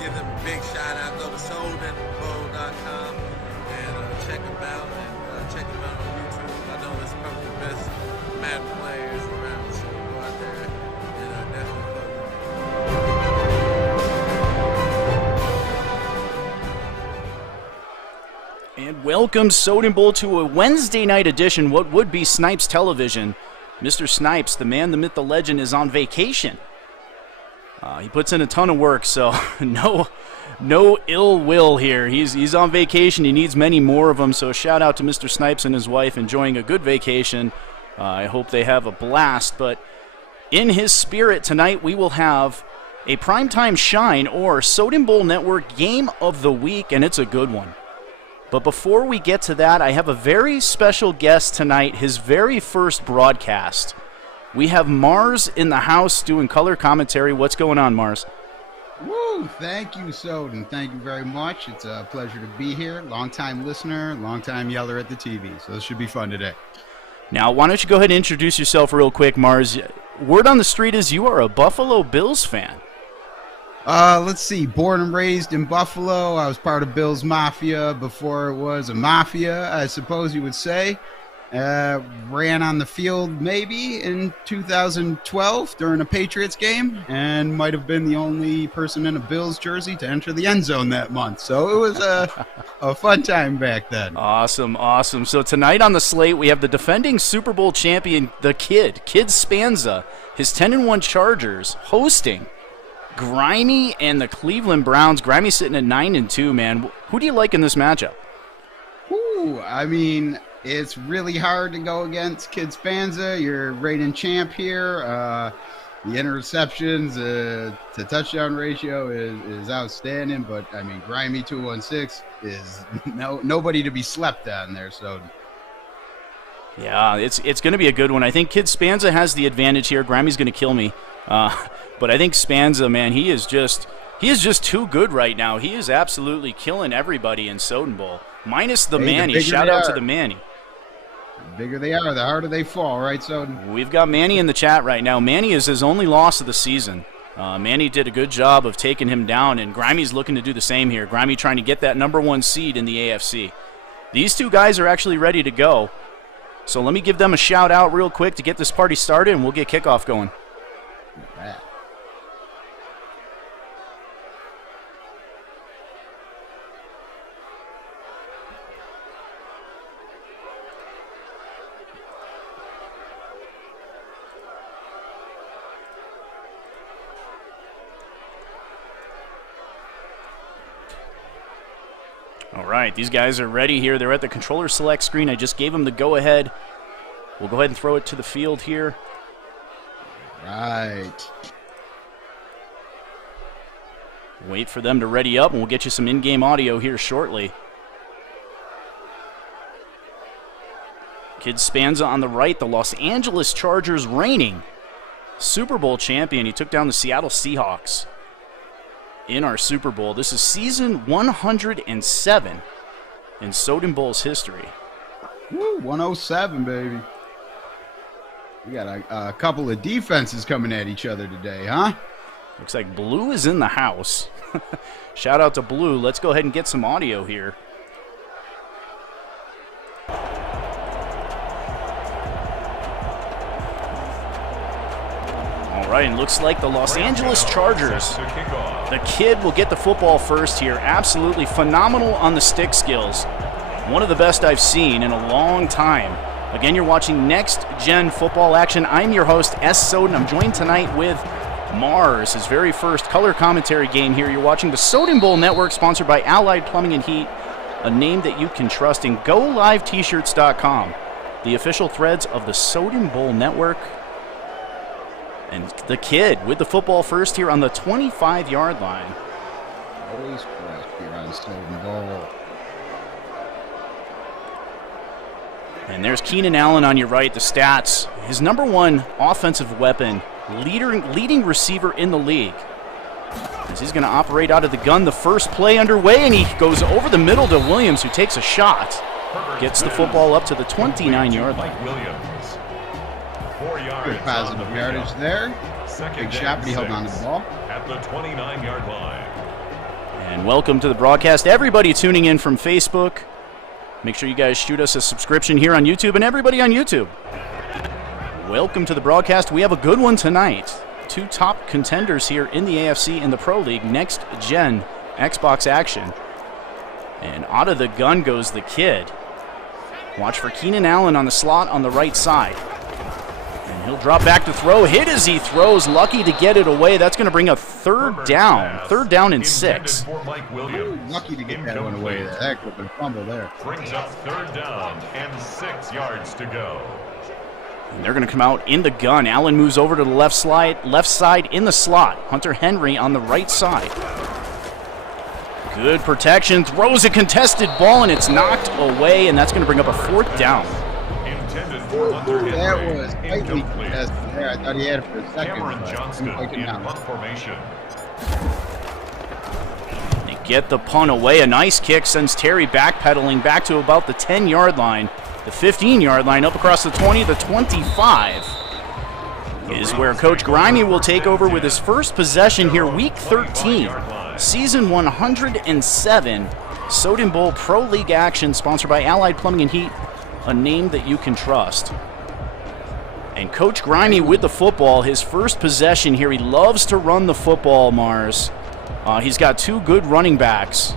give them a big shout out. Go to SodenBowl.com and check them out and check them out on YouTube. I know it's probably the best Madden players around, so go out there and definitely follow them. And welcome Soden Bowl to a Wednesday night edition, what would be Snipes Television. Mr. Snipes, the man, the myth, the legend, is on vacation. He puts in a ton of work, so no ill will here. He's on vacation. He needs many more of them, so shout out to Mr. Snipes and his wife enjoying a good vacation. I hope they have a blast, but in his spirit tonight we will have a Primetime Shine or Soden Bowl Network Game of the Week, and it's a good one. But before we get to that, I have a very special guest tonight, his very first broadcast. We have Mars in the house doing color commentary. What's going on, Mars? Woo! Thank you, Soden. Thank you very much. It's a pleasure to be here. Long-time listener, long-time yeller at the TV. So this should be fun today. Now, why don't you go ahead and introduce yourself real quick, Mars. Word on the street is you are a Buffalo Bills fan. Let's see. Born and raised in Buffalo. I was part of Bills Mafia before it was a mafia, I suppose you would say. Ran on the field maybe in 2012 during a Patriots game, and might have been the only person in a Bills jersey to enter the end zone that month. So it was a fun time back then. Awesome, awesome. So tonight on the slate, we have the defending Super Bowl champion, the Kid Spanza, his 10-1 Chargers, hosting Grimy and the Cleveland Browns. Grimy sitting at 9-2, man. Who do you like in this matchup? Ooh, I mean, it's really hard to go against Kid Spanza. Your reigning champ here. The interceptions to touchdown ratio is outstanding, but I mean, Grimy 216 is nobody to be slept on there. So yeah, it's going to be a good one. I think Kid Spanza has the advantage here. Grimy's going to kill me. But I think Spanza, man, he is just too good right now. He is absolutely killing everybody in Soden Bowl. Minus the Manny. Shout out to the Manny. The bigger they are, the harder they fall, right, Soden? We've got Manny in the chat right now. Manny is his only loss of the season. Manny did a good job of taking him down, and Grimy's looking to do the same here. Grimy trying to get that #1 seed in the AFC. These two guys are actually ready to go. So let me give them a shout out real quick to get this party started, and we'll get kickoff going. Yeah. All right, these guys are ready here. They're at the controller select screen. I just gave them the go-ahead. We'll go ahead and throw it to the field here. Right. Wait for them to ready up, and we'll get you some in-game audio here shortly. Kid Spanza on the right, the Los Angeles Chargers reigning Super Bowl champion. He took down the Seattle Seahawks in our Super Bowl. This is season 107 in Soden Bowl's history. Woo, 107, baby. We got a couple of defenses coming at each other today, huh? Looks like Blue is in the house. Shout out to Blue. Let's go ahead and get some audio here. All right, and looks like the Los Angeles Chargers. The Kid will get the football first here. Absolutely phenomenal on the stick skills. One of the best I've seen in a long time. Again, you're watching Next Gen Football Action. I'm your host, S. Soden. I'm joined tonight with Mars, his very first color commentary game here. You're watching the Soden Bowl Network, sponsored by Allied Plumbing and Heat, a name that you can trust, in GoLiveT-shirts.com, the official threads of the Soden Bowl Network. And the Kid with the football first here on the 25-yard line. Always correct here on Soden Bowl. And there's Keenan Allen on your right, the stats. His #1 offensive weapon, leading receiver in the league. As he's going to operate out of the gun, the first play underway, and he goes over the middle to Williams, who takes a shot. Gets the football up to the 29-yard line. Good positive yardage there. Big shot, but he held on to the ball. At the 29-yard line. And welcome to the broadcast. Everybody tuning in from Facebook, make sure you guys shoot us a subscription here on YouTube, and everybody on YouTube, welcome to the broadcast. We have a good one tonight. Two top contenders here in the AFC in the Pro League, next gen Xbox action. And out of the gun goes the kid. Watch for Keenan Allen on the slot on the right side. And he'll drop back to throw. Hit as he throws. Lucky to get it away. That's going to bring a third down. Third down and 6. Lucky to get that one away. That could have been a fumble there. Brings up third down and 6 yards to go. And they're going to come out in the gun. Allen moves over to the left side in the slot. Hunter Henry on the right side. Good protection. Throws a contested ball, and it's knocked away, and that's going to bring up a fourth down. Intended for Hunter Henry. That was tightly contested there. I thought he had it for a second. Cameron Johnston in punt formation. They get the punt away. A nice kick sends Terry backpedaling back to about the 10-yard line. The 15-yard line up across the 20, the 25 is where Coach Grimy will take over with his first possession here, Week 13, Season 107, Soden Bowl Pro League action, sponsored by Allied Plumbing and Heat, a name that you can trust. And Coach Grimy with the football, his first possession here. He loves to run the football, Mars. He's got two good running backs.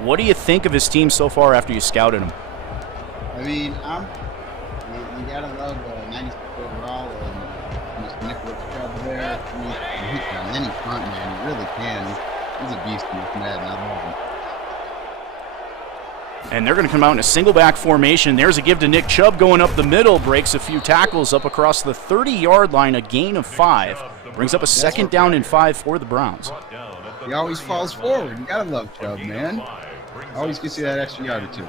What do you think of his team so far after you scouted him? I mean, you gotta love 96 overall and Mr. Nicholas Chubb there. He can on any front, man. He really can. He's a beast in this Madden. I love him. And they're going to come out in a single back formation. There's a give to Nick Chubb going up the middle, breaks a few tackles up across the 30-yard line, a gain of 5. Brings up a second down and 5 for the Browns. He always falls forward. You gotta love Chubb, man. Always gets you that extra yard or two.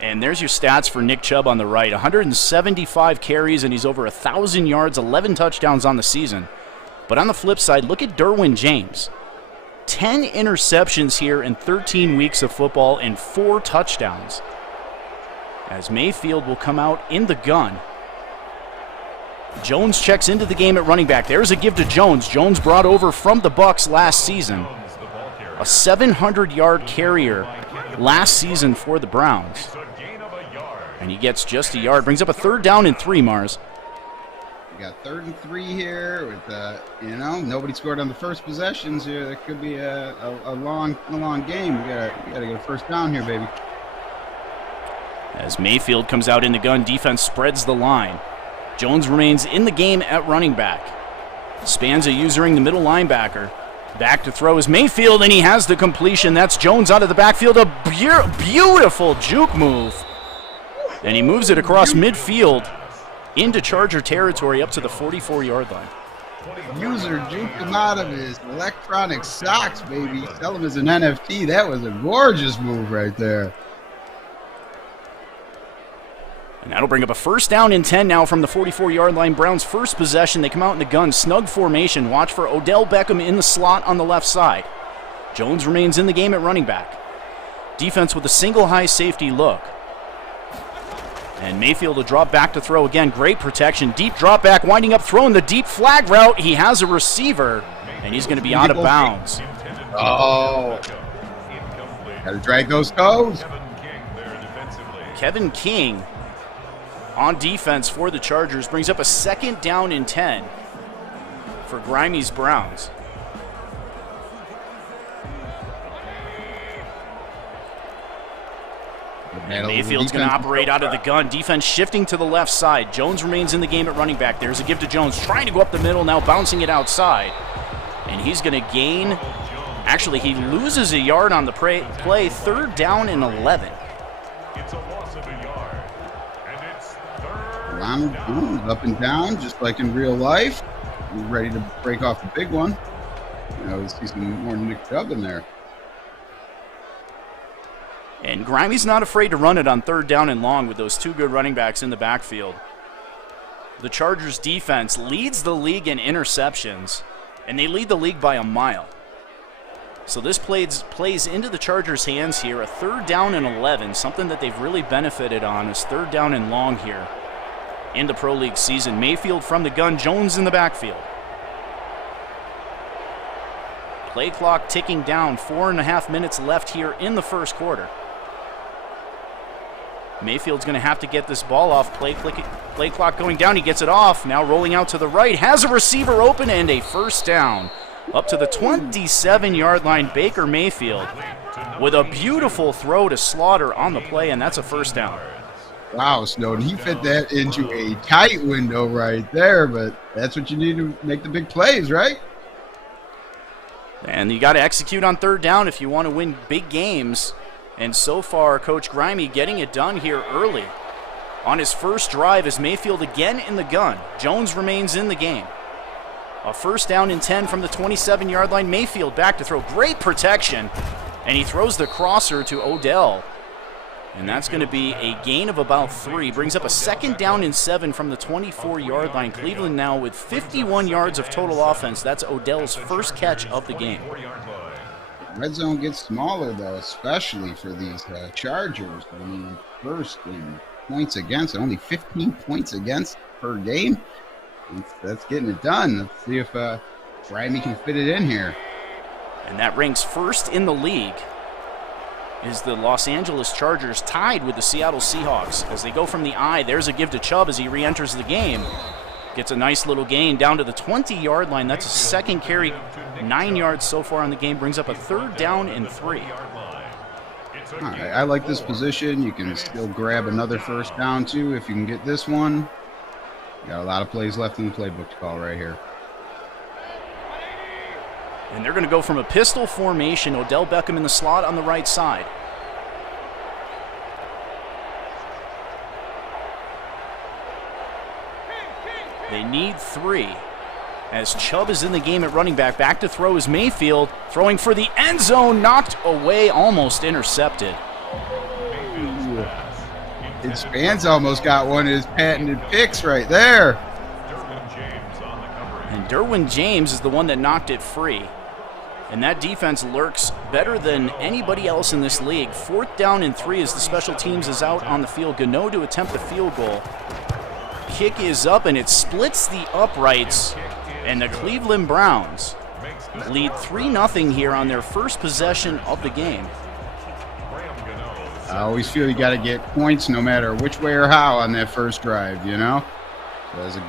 And there's your stats for Nick Chubb on the right. 175 carries, and he's over 1,000 yards, 11 touchdowns on the season. But on the flip side, look at Derwin James. 10 interceptions here in 13 weeks of football and 4 touchdowns. As Mayfield will come out in the gun. Jones checks into the game at running back. There's a give to Jones. Jones brought over from the Bucs last season. A 700-yard carrier last season for the Browns. And he gets just a yard. Brings up a third down and 3, Mars. We got 3rd and 3 here with, nobody scored on the first possessions here. That could be a long game. We gotta get a first down here, baby. As Mayfield comes out in the gun, defense spreads the line. Jones remains in the game at running back. Spanza using the middle linebacker. Back to throw is Mayfield, and he has the completion. That's Jones out of the backfield. A beautiful juke move. And he moves it across midfield into Charger territory up to the 44-yard line. User juked him out of his electronic socks, baby. Sell him as an NFT. That was a gorgeous move right there. And that'll bring up a first down and 10 now from the 44-yard line. Browns' first possession. They come out in the gun, snug formation. Watch for Odell Beckham in the slot on the left side. Jones remains in the game at running back. Defense with a single high safety look. And Mayfield will drop back to throw again. Great protection. Deep drop back, winding up, throwing the deep flag route. He has a receiver, and he's going to be out of bounds. Oh. Gotta drag those toes. Kevin King on defense for the Chargers brings up a second down and 10 for Grimy's Browns. And Mayfield's going to operate out of the gun. Defense shifting to the left side. Jones remains in the game at running back. There's a give to Jones, trying to go up the middle, now bouncing it outside. And he's going to gain. Actually, he loses a yard on the play. 3rd down and 11. It's a loss of a yard. And it's third. Ronald Jones up and down, just like in real life. He's ready to break off the big one. We see some more Nick Chubb in there. And Grimy's not afraid to run it on 3rd down and long with those two good running backs in the backfield. The Chargers defense leads the league in interceptions, and they lead the league by a mile. So this plays into the Chargers' hands here. A 3rd down and 11, something that they've really benefited on, is 3rd down and long here in the Pro League season. Mayfield from the gun, Jones in the backfield. Play clock ticking down, 4.5 minutes left here in the first quarter. Mayfield's going to have to get this ball off. Play clock going down. He gets it off. Now rolling out to the right. Has a receiver open and a first down. Up to the 27-yard line, Baker Mayfield with a beautiful throw to Slaughter on the play, and that's a first down. Wow, Snowden, he fit that into a tight window right there, but that's what you need to make the big plays, right? And you got to execute on third down if you want to win big games. And so far, Coach Grimey getting it done here early. On his first drive is Mayfield again in the gun. Jones remains in the game. A first down and 10 from the 27-yard line. Mayfield back to throw. Great protection. And he throws the crosser to Odell. And that's going to be a gain of about 3. Brings up a second down and 7 from the 24-yard line. Cleveland now with 51 yards of total offense. That's Odell's first catch of the game. Red zone gets smaller, though, especially for these Chargers. I mean, first in points against, only 15 points against per game. That's getting it done. Let's see if Grimey can fit it in here. And that ranks first in the league. Is the Los Angeles Chargers tied with the Seattle Seahawks as they go from the eye. There's a give to Chubb as he re-enters the game. Gets a nice little gain down to the 20-yard line. That's a second carry, 9 yards so far on the game. Brings up a third down and 3. All right, I like this position. You can still grab another first down, too, if you can get this one. Got a lot of plays left in the playbook to call right here. And they're going to go from a pistol formation. Odell Beckham in the slot on the right side. They need 3. As Chubb is in the game at running back. Back to throw is Mayfield. Throwing for the end zone. Knocked away. Almost intercepted. His fans almost got one of his patented picks right there. And Derwin James is the one that knocked it free. And that defense lurks better than anybody else in this league. 4th down and 3 as the special teams is out on the field. Gano to attempt the field goal. Kick is up and it splits the uprights. And the Cleveland Browns lead 3-0 here on their first possession of the game. I always feel you got to get points no matter which way or how on that first drive, you know? So that's a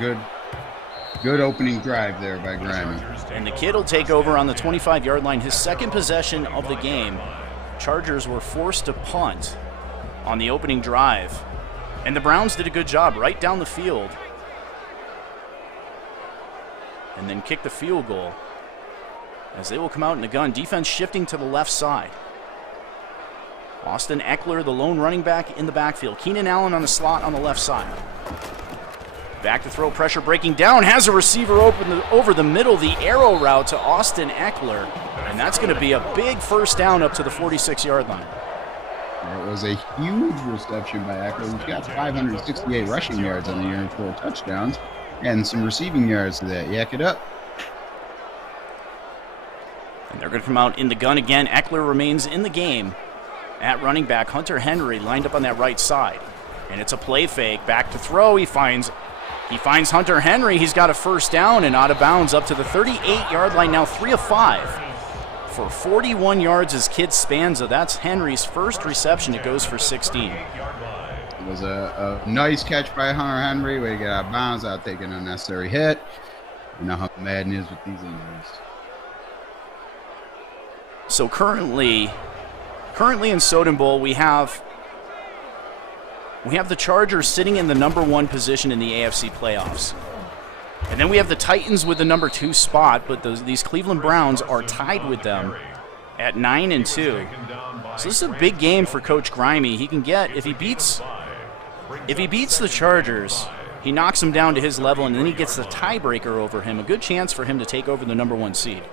good opening drive there by Grimey. And the kid will take over on the 25-yard line, his second possession of the game. Chargers were forced to punt on the opening drive. And the Browns did a good job right down the field. And then kick the field goal as they will come out in the gun. Defense shifting to the left side. Austin Eckler, the lone running back in the backfield. Keenan Allen on the slot on the left side. Back to throw, pressure breaking down. Has a receiver open over the middle. The arrow route to Austin Eckler. And that's going to be a big first down up to the 46-yard line. It was a huge reception by Eckler. He's got 568 rushing yards on the year and 4 touchdowns. And some receiving yards to that. Yak it up. And they're going to come out in the gun again. Eckler remains in the game. At running back, Hunter Henry lined up on that right side. And it's a play fake. Back to throw. He finds Hunter Henry. He's got a first down and out of bounds up to the 38-yard line. Now 3 of 5 for 41 yards is Kid Spanza. That's Henry's first reception. It goes for 16. It was a nice catch by Hunter Henry. Way to get out of bounds without taking an unnecessary hit. You know how Madden is with these injuries. So currently in Soden Bowl, we have the Chargers sitting in the number 1 position in the AFC playoffs. And then we have the Titans with the number 2 spot, but these Cleveland Browns are tied with them at 9-2. So this is a big game for Coach Grimey. He can get, if he beats the Chargers, he knocks them down to his level, and then he gets the tiebreaker over him. A good chance for him to take over the number 1 seed.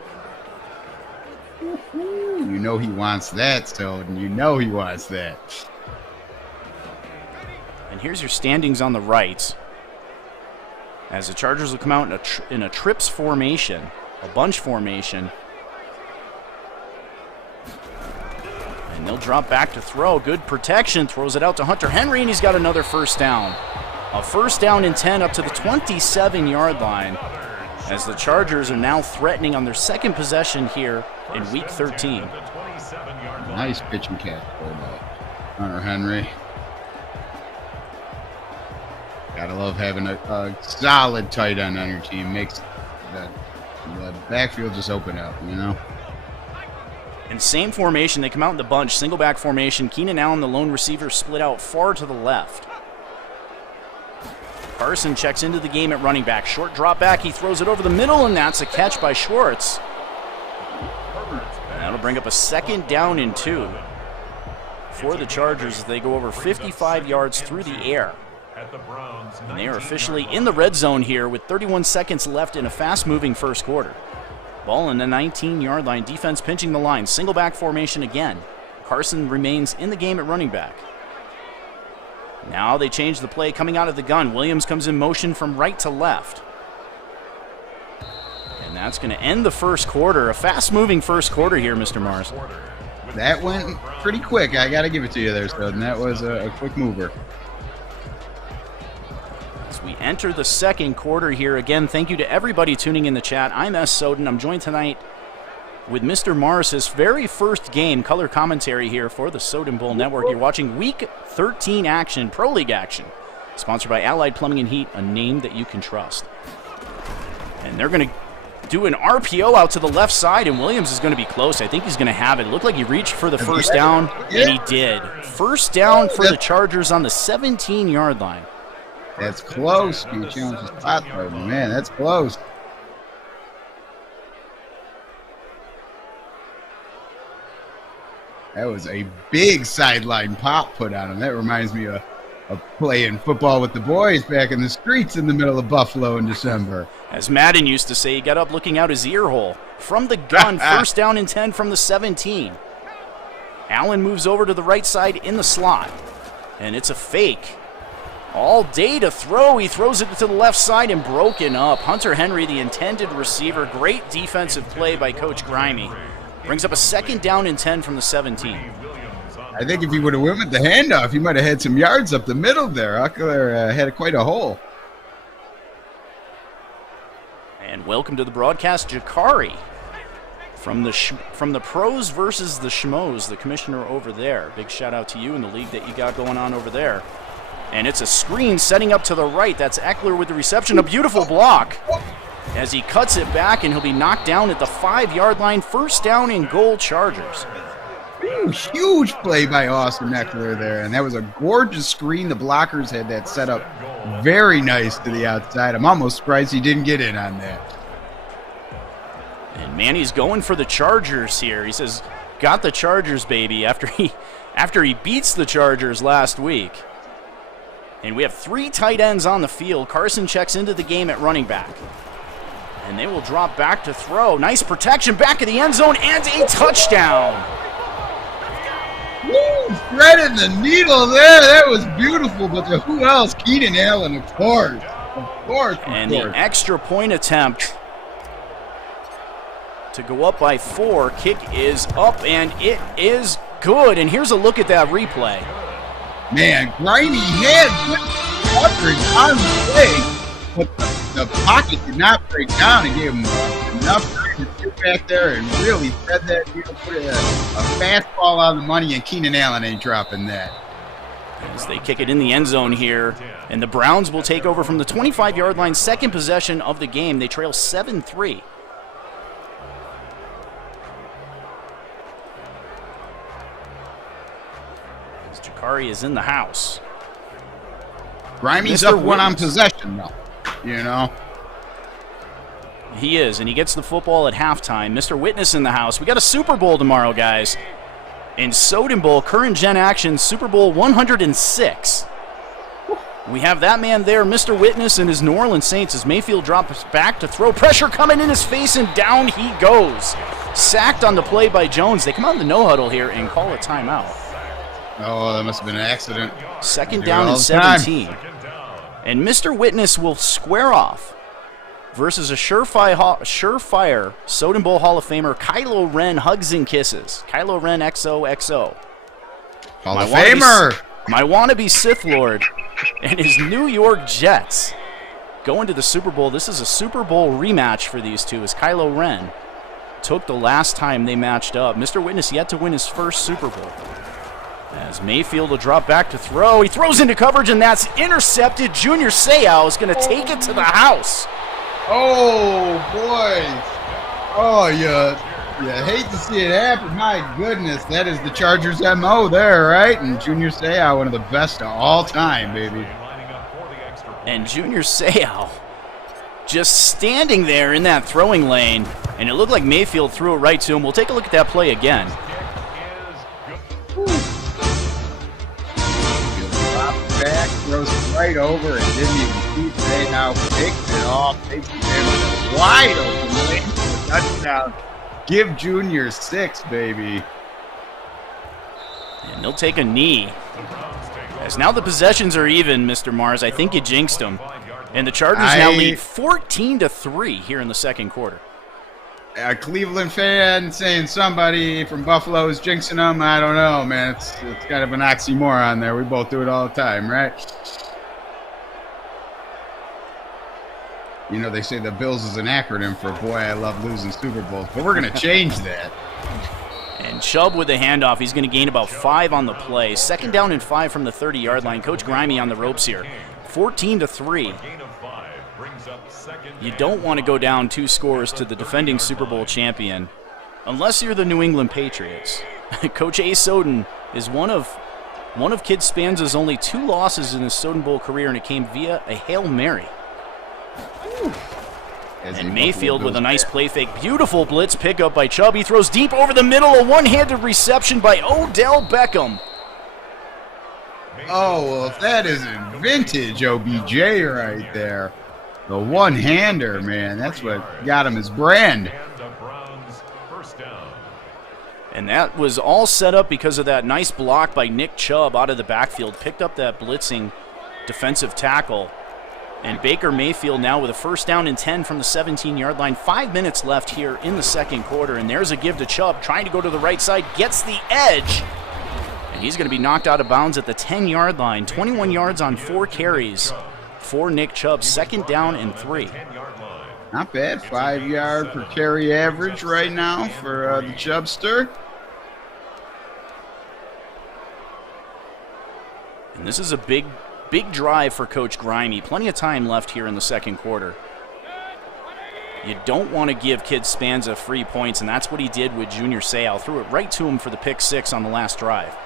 You know he wants that, Soden. You know he wants that. And here's your standings on the right. As the Chargers will come out in a trips formation, a bunch formation. And they'll drop back to throw. Good protection. Throws it out to Hunter Henry, and he's got another first down. A first down and 10 up to the 27-yard line. as the Chargers are now threatening on their second possession here in Week 13. Nice pitching catch by Hunter Henry. Gotta love having a solid tight end on your team. Makes the backfield just open up, you know? In same formation, they come out in the bunch, single back formation. Keenan Allen, the lone receiver, split out far to the left. Carson checks into the game at running back. Short drop back, he throws it over the middle, and that's a catch by Schwartz. And that'll bring up a 2nd down and 2 for the Chargers as they go over 55 yards through the air. And they are officially in the red zone here with 31 seconds left in a fast-moving first quarter. Ball in the 19-yard line. Defense pinching the line. Single back formation again. Carson remains in the game at running back. Now they change the play coming out of the gun. Williams comes in motion from right to left. And that's going to end the first quarter. A fast-moving first quarter here, Mr. Mars. That went pretty quick. I got to give it to you there, Soden. That was a quick mover. As we enter the second quarter here, again, thank you to everybody tuning in the chat. I'm S. Soden. I'm joined tonight with Mr. Mars, his very first game, color commentary here for the Soden Bowl Network. You're watching Week 13 action, Pro League action, sponsored by Allied Plumbing and Heat, a name that you can trust. And they're going to do an RPO out to the left side, and Williams is going to be close. I think he's going to have it. It looked like he reached for the first down, and he did. First down for the Chargers on the 17-yard line. That's close. You challenge the spot there, man. That's close. That was a big sideline pop put on him. That reminds me of playing football with the boys back in the streets in the middle of Buffalo in December. As Madden used to say, he got up looking out his ear hole. From the gun, first down and 10 from the 17. Allen moves over to the right side in the slot. And it's a fake. All day to throw. He throws it to the left side and broken up. Hunter Henry, the intended receiver. Great defensive play by Coach Grimy. Brings up a 2nd down and 10 from the 17. I think if he would have went with the handoff, he might have had some yards up the middle there. Huckler had quite a hole. And welcome to the broadcast, Jakari. From the pros versus the schmoes, the commissioner over there. Big shout out to you and the league that you got going on over there. And it's a screen setting up to the right. That's Eckler with the reception. A beautiful block as he cuts it back, and he'll be knocked down at the 5-yard line. First down and goal, Chargers. Huge play by Austin Eckler there, and that was a gorgeous screen. The blockers had that set up very nice to the outside. I'm almost surprised he didn't get in on that. And Manny's going for the Chargers here. He says, got the Chargers, baby, after he beats the Chargers last week. And we have 3 tight ends on the field. Carson checks into the game at running back. And they will drop back to throw. Nice protection back of the end zone and a touchdown. Woo! Threaded the needle there. That was beautiful. But who else? Keenan Allen, of course. Of course. And the extra point attempt to go up by 4. Kick is up, and it is good. And here's a look at that replay. Man, Grimy had good coverage on the play, but the pocket did not break down and gave him enough time to get back there and really thread that deal, put a fastball on the money, and Keenan Allen ain't dropping that. As they kick it in the end zone here, and the Browns will take over from the 25-yard line, second possession of the game. They trail 7-3. Jakari is in the house. Grimy's up one on possession, though. You know? He is, and he gets the football at halftime. Mr. Witness in the house. We got a Super Bowl tomorrow, guys. In Soden Bowl, current gen action, Super Bowl 106. We have that man there, Mr. Witness, and his New Orleans Saints as Mayfield drops back to throw. Pressure coming in his face, and down he goes. Sacked on the play by Jones. They come out in the no-huddle here and call a timeout. Oh, that must have been an accident. Second down and 17. And Mr. Witness will square off versus a surefire Soden Bowl Hall of Famer, Kylo Ren, hugs and kisses. Kylo Ren XOXO. Hall of Famer! My wannabe Sith Lord and his New York Jets. going to the Super Bowl. This is a Super Bowl rematch for these two as Kylo Ren took the last time they matched up. Mr. Witness yet to win his first Super Bowl. As Mayfield will drop back to throw. He throws into coverage, and that's intercepted. Junior Seau is going to take it to the house. Oh, boy. Oh, you hate to see it happen. My goodness, that is the Chargers' MO there, right? And Junior Seau, one of the best of all time, baby. And Junior Seau just standing there in that throwing lane, and it looked like Mayfield threw it right to him. We'll take a look at that play again. Back, throws it right over and didn't even see Seau. Picked it off, takes it in with a wide open lane for a touchdown. Give Junior 6, baby. And they'll take a knee. As now the possessions are even, Mr. Mars. I think you jinxed them. And the Chargers now lead 14-3 here in the second quarter. A Cleveland fan saying somebody from Buffalo is jinxing them. I don't know, man. It's kind of an oxymoron there. We both do it all the time, right? You know, they say the Bills is an acronym for boy, I love losing Super Bowls. But we're going to change that. And Chubb with the handoff. He's going to gain about 5 on the play. Second down and 5 from the 30-yard line. Coach Grimey on the ropes here. 14-3. You don't want to go down 2 scores to the defending Super Bowl champion unless you're the New England Patriots. Coach A. Soden is one of Kid Spanza's only 2 losses in his Soden Bowl career, and it came via a Hail Mary. And Mayfield with a nice play fake. Beautiful blitz pickup by Chubb. He throws deep over the middle. A one-handed reception by Odell Beckham. Oh, well, if that isn't vintage OBJ right there. The one-hander, man. That's what got him his brand. And that was all set up because of that nice block by Nick Chubb out of the backfield. Picked up that blitzing defensive tackle. And Baker Mayfield now with a first down and 10 from the 17-yard line. 5 minutes left here in the second quarter. And there's a give to Chubb, trying to go to the right side. Gets the edge. And he's going to be knocked out of bounds at the 10-yard line. 21 yards on 4 carries for Nick Chubb. Second down and 3. Not bad. 5 yard per carry average right now for the Chubbster. And this is a big drive for Coach Grimey. Plenty of time left here in the second quarter. You don't want to give Kid Spanza free points, and that's what he did with Junior Seau. Threw it right to him for the pick 6 on the last drive.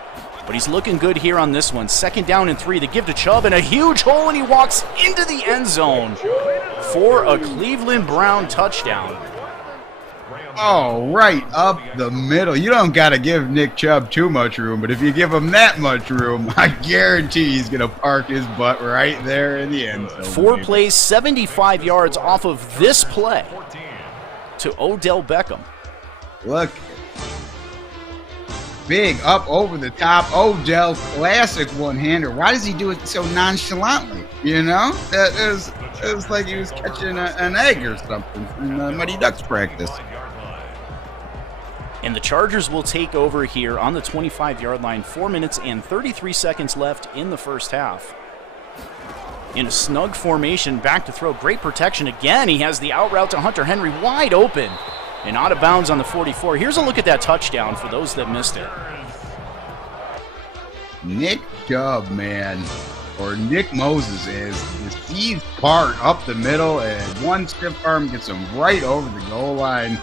But he's looking good here on this one. Second down and 3. The give to Chubb, and a huge hole, and he walks into the end zone for a Cleveland Brown touchdown. Oh, right up the middle. You don't got to give Nick Chubb too much room, but if you give him that much room, I guarantee he's going to park his butt right there in the end zone. 4 plays, 75 yards off of this play to Odell Beckham. Look. Big up over the top. Odell, classic one-hander. Why does he do it so nonchalantly? You know? It was like he was catching an egg or something in Muddy Ducks practice. And the Chargers will take over here on the 25-yard line. 4 minutes and 33 seconds left in the first half. In a snug formation, back to throw. Great protection again. He has the out route to Hunter Henry wide open and out of bounds on the 44. Here's a look at that touchdown for those that missed it. Nick Chubb, man, or Nick Moses is Steve part up the middle, and one stiff arm gets him right over the goal line.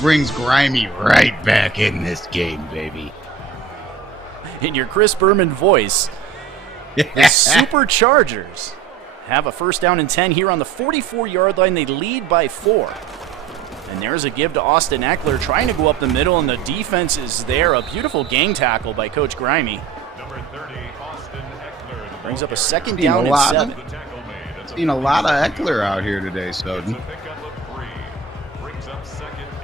Brings Grimey right back in this game, baby. In your Chris Berman voice, the Superchargers have a first down and 10 here on the 44-yard line. They lead by 4. And there's a give to Austin Eckler, trying to go up the middle, and the defense is there. A beautiful gang tackle by Coach Grimey. Number 30, Austin Eckler. Brings up a second down and 7. Seen a lot of Eckler out here today, Soden.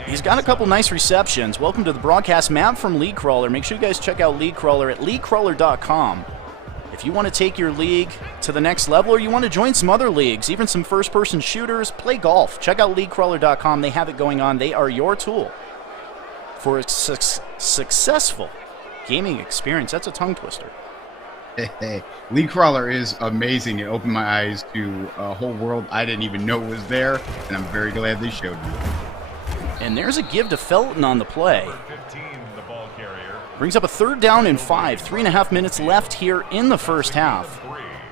He's got a couple nice receptions. Welcome to the broadcast map from League Crawler. Make sure you guys check out League Crawler at leaguecrawler.com. If you want to take your league to the next level, or you want to join some other leagues, even some first-person shooters, play golf. Check out leaguecrawler.com. They have it going on. They are your tool for a successful gaming experience. That's a tongue twister. Lee Crawler is amazing. It opened my eyes to a whole world I didn't even know was there, and I'm very glad they showed me. And there's a give to Felton on the play. 15, the ball carrier. Brings up a 3rd down and 5. 3.5 minutes left here in the first half.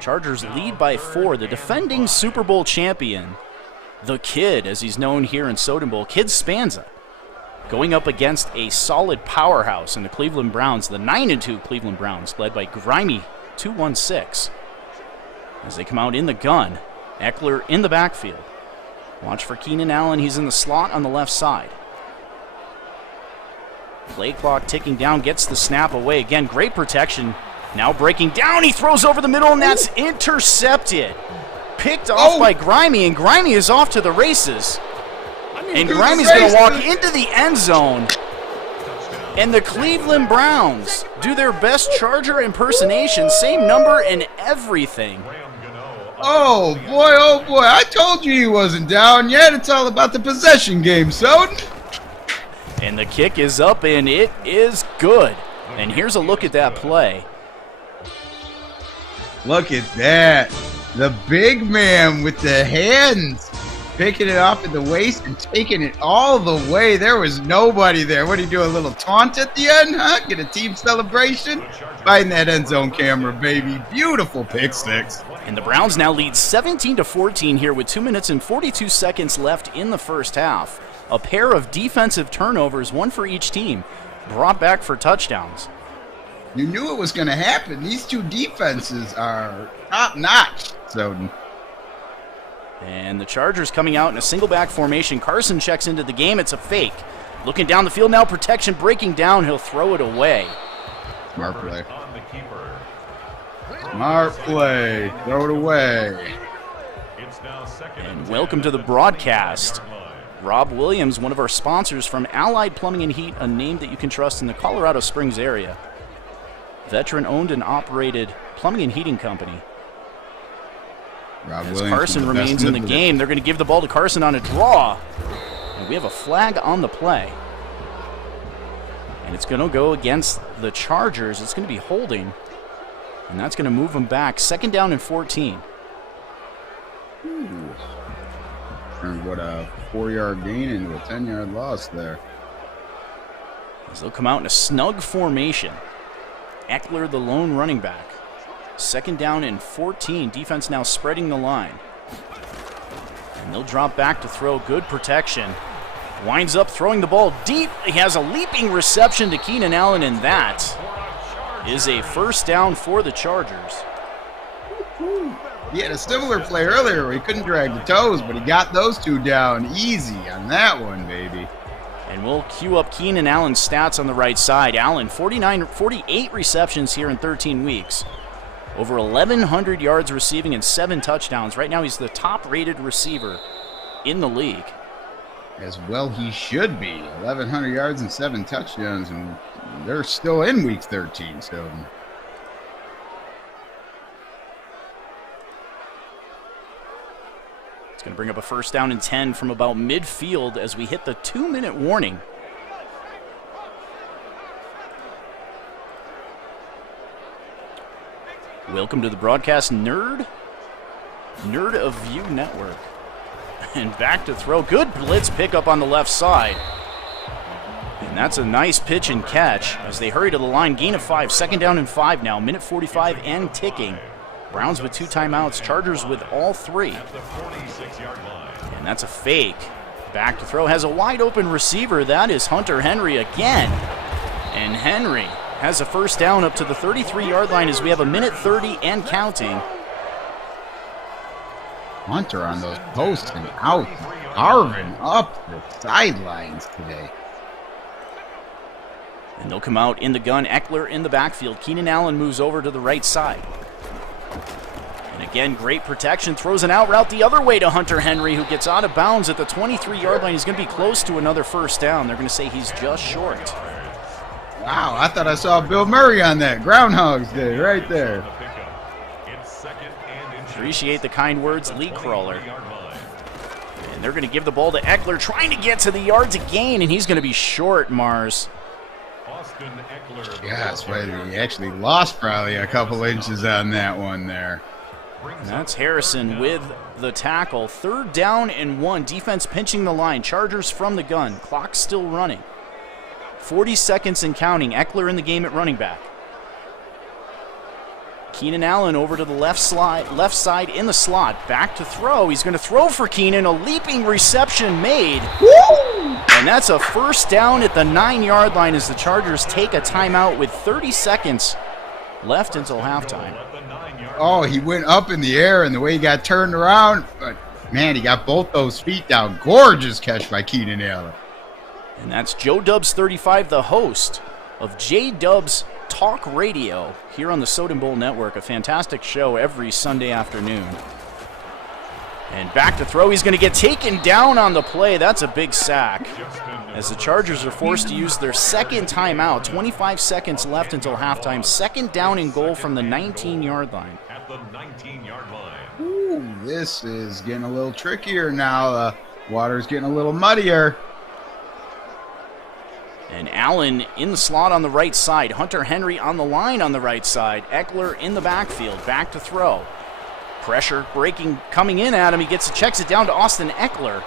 Chargers lead by 4. The defending Super Bowl champion, the Kid, as he's known here in Soden Bowl, Kid Spanza, going up against a solid powerhouse in the Cleveland Browns, the 9-2 Cleveland Browns, led by Grimy 216. As they come out in the gun, Eckler in the backfield. Watch for Keenan Allen. He's in the slot on the left side. Play clock ticking down, gets the snap away. Again, great protection. Now breaking down. He throws over the middle, and that's intercepted. Picked off by Grimy, and Grimy is off to the races. And Grimy's going to walk into the end zone. And the Cleveland Browns do their best Charger impersonation, same number and everything. Oh boy, I told you he wasn't down yet. It's all about the possession game, Soden. And the kick is up, and it is good. And here's a look at that play. Look at that. The big man with the hands. Picking it off at the waist and taking it all the way. There was nobody there. What do you do, a little taunt at the end, huh? Get a team celebration? Find that end zone camera, baby. Beautiful pick six. And the Browns now lead 17-14 here with 2 minutes and 42 seconds left in the first half. A pair of defensive turnovers, one for each team, brought back for touchdowns. You knew it was going to happen. These two defenses are top-notch, Soden. And the Chargers coming out in a single back formation. Carson checks into the game. It's a fake. Looking down the field now. Protection breaking down. He'll throw it away. Smart play. Smart play. Throw it away. And welcome to the broadcast. Rob Williams, one of our sponsors from Allied Plumbing and Heat, a name that you can trust in the Colorado Springs area. Veteran-owned and operated plumbing and heating company. As Carson remains in the game, they're going to give the ball to Carson on a draw. And we have a flag on the play. And it's going to go against the Chargers. It's going to be holding. And that's going to move them back. 2nd down and 14. Ooh. Turned what, a 4-yard gain into a 10-yard loss there. As they'll come out in a snug formation. Eckler, the lone running back. 2nd down and 14. Defense now spreading the line. And they'll drop back to throw. Good protection. Winds up throwing the ball deep. He has a leaping reception to Keenan Allen, and that is a 1st down for the Chargers. He had a similar play earlier where he couldn't drag the toes, but he got those two down easy on that one, baby. And we'll cue up Keenan Allen's stats on the right side. Allen, 48 receptions here in 13 weeks. Over 1,100 yards receiving and 7 touchdowns. Right now he's the top-rated receiver in the league. As well he should be. 1,100 yards and 7 touchdowns, and they're still in week 13, so... It's going to bring up a 1st down and 10 from about midfield as we hit the 2-minute warning. Welcome to the broadcast, Nerd of View Network. And back to throw. Good blitz pickup on the left side. And that's a nice pitch and catch as they hurry to the line. Gain of 5. 2nd down and 5 now. Minute 45 and ticking. Browns with 2 timeouts. Chargers with all 3. And that's a fake. Back to throw. Has a wide open receiver. That is Hunter Henry again. And Henry has a 1st down up to the 33-yard line as we have a minute 30 and counting. Hunter on those posts and out, carving up the sidelines today. And they'll come out in the gun. Eckler in the backfield. Keenan Allen moves over to the right side. And again, great protection. Throws an out route the other way to Hunter Henry, who gets out of bounds at the 23-yard line. He's going to be close to another 1st down. They're going to say he's just short. Wow, I thought I saw Bill Murray on that. Groundhog's Day right there. Appreciate the kind words, Lee Crawler. And they're going to give the ball to Eckler, trying to get to the yards again, and he's going to be short, Mars. Yes, but he actually lost probably a couple inches on that one there. And that's Harrison with the tackle. 3rd down and 1. Defense pinching the line. Chargers from the gun. Clock still running. 40 seconds and counting. Eckler in the game at running back. Keenan Allen over to the left side in the slot. Back to throw. He's going to throw for Keenan. A leaping reception made. Woo! And that's a 1st down at the 9-yard line as the Chargers take a timeout with 30 seconds left until halftime. Oh, he went up in the air, and the way he got turned around, but man, he got both those feet down. Gorgeous catch by Keenan Allen. And that's Joe Dubs 35, the host of J Dubs Talk Radio here on the Soden Bowl Network, a fantastic show every Sunday afternoon. And back to throw. He's going to get taken down on the play. That's a big sack. As the Chargers are forced to use their 2nd timeout. 25 seconds left until halftime. 2nd down and goal from the 19-yard line. At the 19-yard line. Ooh, this is getting a little trickier now. The water's getting a little muddier. And Allen in the slot on the right side. Hunter Henry on the line on the right side. Eckler in the backfield. Back to throw. Pressure breaking, coming in at him. He checks it down to Austin Eckler.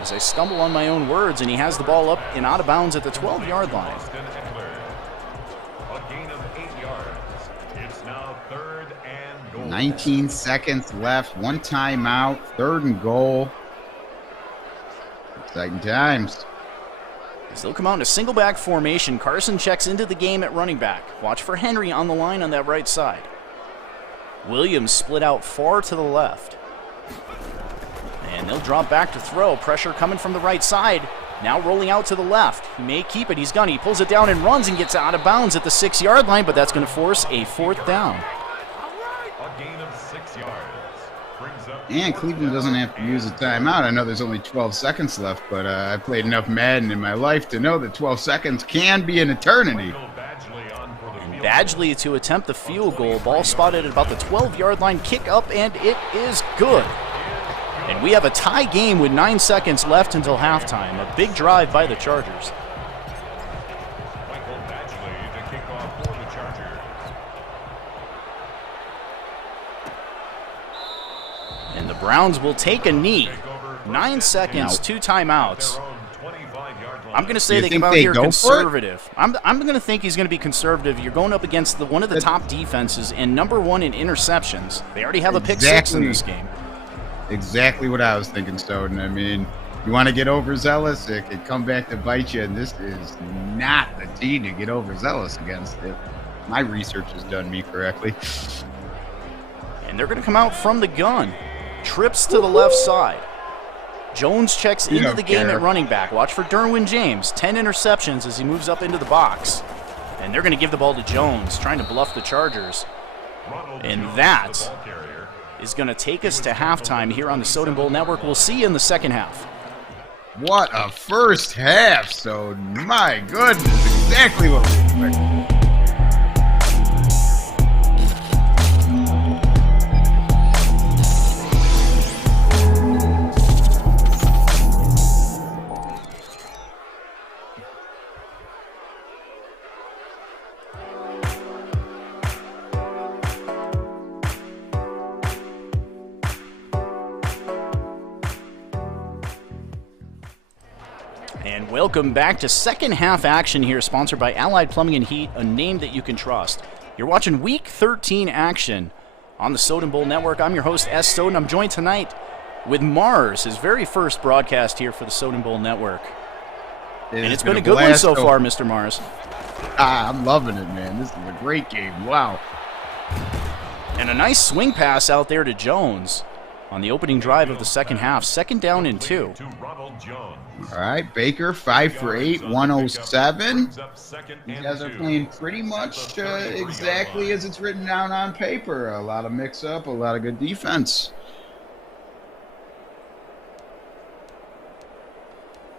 As I stumble on my own words, and he has the ball up and out of bounds at the 12-yard line. Austin Eckler. A gain of 8 yards. It's now 3rd and goal. 19 seconds left. 1 timeout. 3rd and goal. Exciting times. As they'll come out in a single back formation, Carson checks into the game at running back. Watch for Henry on the line on that right side. Williams split out far to the left. And they'll drop back to throw. Pressure coming from the right side. Now rolling out to the left. He may keep it. He's gonna. He pulls it down and runs and gets out of bounds at the 6-yard line, but that's going to force a 4th down. A gain of 6 yards. Brings up And Cleveland doesn't have to use a timeout. I know there's only 12 seconds left, but I played enough Madden in my life to know that 12 seconds can be an eternity. Badgley to attempt the field goal. Ball spotted at about the 12-yard line. Kick up, and it is good. And we have a tie game with 9 seconds left until halftime. A big drive by the Chargers. Michael Badgley to kick off for the Chargers. And the Browns will take a knee. 9 seconds, 2 timeouts. I'm going to say they come out here conservative. I'm going to think he's going to be conservative. You're going up against one of the top defenses and number 1 in interceptions. They already have a pick 6 in this game. Exactly what I was thinking, Soden. I mean, you want to get overzealous, it could come back to bite you, and this is not the team to get overzealous against. It. My research has done me correctly. And they're going to come out from the gun. Trips to the left side. Jones checks into the game at running back. Watch for Derwin James. 10 interceptions as he moves up into the box. And they're going to give the ball to Jones, trying to bluff the Chargers. And that is going to take us to halftime here on the Soden Bowl Network. We'll see you in the second half. What a first half, Soden. My goodness, exactly what we expected. And welcome back to second half action here, sponsored by Allied Plumbing and Heat, a name that you can trust. You're watching Week 13 action on the Soden Bowl Network. I'm your host, S. Soden. I'm joined tonight with Mars, his very first broadcast here for the Soden Bowl Network. And it's been a good one so far, Mr. Mars. I'm loving it, man. This is a great game. Wow. And a nice swing pass out there to Jones on the opening drive of the second half. 2nd down and 2. All right, Baker, 5 for 8, 107. You guys are playing pretty much exactly as it's written down on paper. A lot of mix-up, a lot of good defense.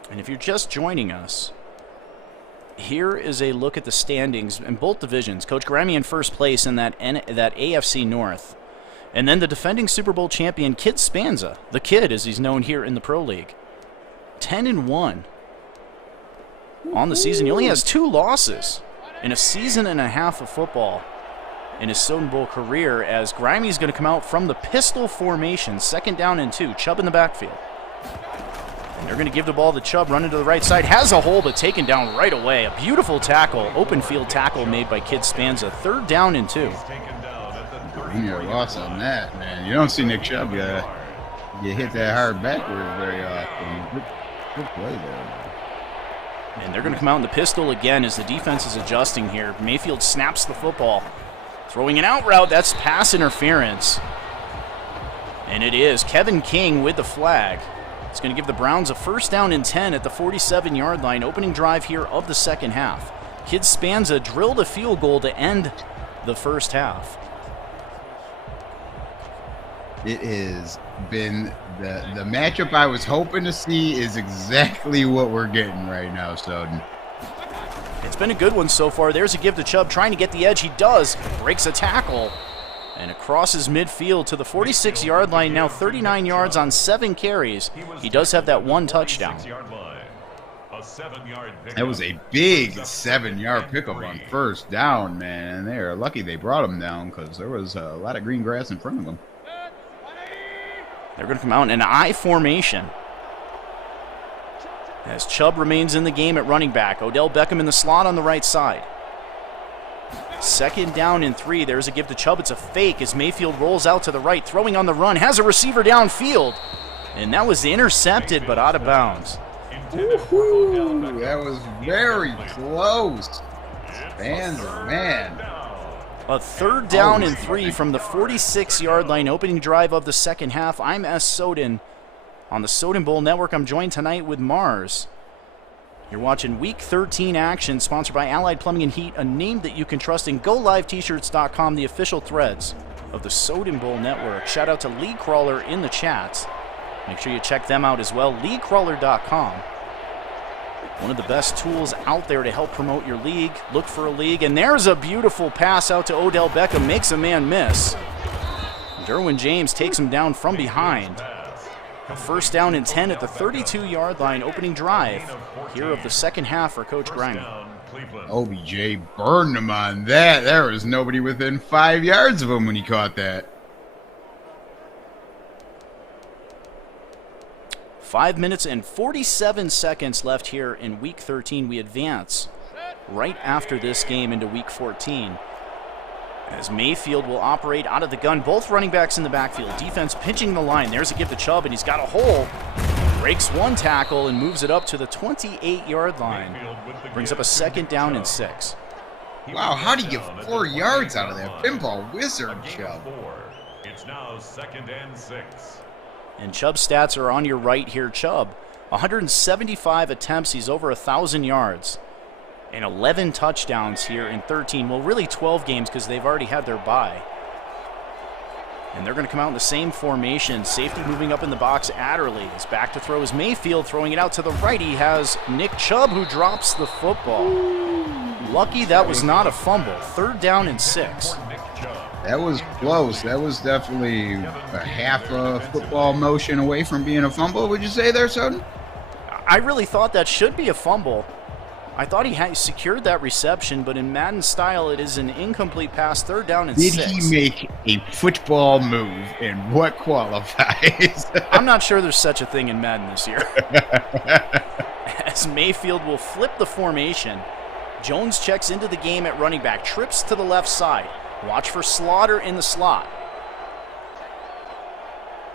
And if you're just joining us, here is a look at the standings in both divisions. Coach Grammy in first place in that AFC North. And then the defending Super Bowl champion, Kid Spanza, the Kid as he's known here in the Pro League, 10-1. on the season. He only has 2 losses in a season and a half of football in his Soden Bowl career, as Grimey's going to come out from the pistol formation, 2nd down and 2. Chubb in the backfield. And they're going to give the ball to Chubb, running to the right side. Has a hole, but taken down right away. A beautiful tackle, open field tackle made by Kid Spanza. 3rd down and 2. You're lost on that, man. You don't see Nick Chubb get hit that hard backwards very often. Good play there. And they're going to come out in the pistol again as the defense is adjusting here. Mayfield snaps the football. Throwing an out route, that's pass interference. And it is Kevin King with the flag. It's going to give the Browns a 1st down and 10 at the 47-yard line. Opening drive here of the second half. Kid Spanza drilled a field goal to end the first half. It has been the matchup I was hoping to see is exactly what we're getting right now, Soden. It's been a good one so far. There's a give to Chubb, trying to get the edge. He does. Breaks a tackle. And crosses midfield to the 46-yard line. Now 39 yards on 7 carries. He does have that 1 touchdown. That was a big 7-yard pickup on 1st down, man. And they're lucky they brought him down because there was a lot of green grass in front of them. They're going to come out in an I formation as Chubb remains in the game at running back. Odell Beckham in the slot on the right side. 2nd down and 3. There's a give to Chubb. It's a fake as Mayfield rolls out to the right, throwing on the run. Has a receiver downfield. And that was intercepted, but out of bounds. Woo-hoo, that was very close. Man. A 3rd down and 3 from the 46-yard line, opening drive of the second half. I'm S. Soden on the Soden Bowl Network. I'm joined tonight with Mars. You're watching Week 13 action, sponsored by Allied Plumbing and Heat, a name that you can trust, and GoLiveT-shirts.com, the official threads of the Soden Bowl Network. Shout out to Lee Crawler in the chats. Make sure you check them out as well, LeeCrawler.com. One of the best tools out there to help promote your league. Look for a league. And there's a beautiful pass out to Odell Beckham. Makes a man miss. Derwin James takes him down from behind. A 1st down and 10 at the 32-yard line. Opening drive here of the second half for Coach Grimey. OBJ burned him on that. There was nobody within 5 yards of him when he caught that. 5 minutes and 47 seconds left here in Week 13. We advance right after this game into Week 14. As Mayfield will operate out of the gun. Both running backs in the backfield. Defense pinching the line. There's a give to Chubb, and he's got a hole. Breaks 1 tackle and moves it up to the 28-yard line. Brings up a 2nd down and 6. Wow, how do you get 4 yards out of that pinball wizard, Chubb? It's now 2nd and 6. And Chubb's stats are on your right here. Chubb, 175 attempts. He's over 1,000 yards. And 11 touchdowns here in 13. Well, really 12 games because they've already had their bye. And they're going to come out in the same formation. Safety moving up in the box. Adderley is back to throw as Mayfield, throwing it out to the right. He has Nick Chubb, who drops the football. Lucky that was not a fumble. 3rd down and 6. That was close. That was definitely a half a football motion away from being a fumble, would you say there, Soden? I really thought that should be a fumble. I thought he had secured that reception, but in Madden style, it is an incomplete pass. 3rd down and 6. Did he make a football move, and what qualifies? I'm not sure there's such a thing in Madden this year. As Mayfield will flip the formation. Jones checks into the game at running back, trips to the left side. Watch for Slaughter in the slot.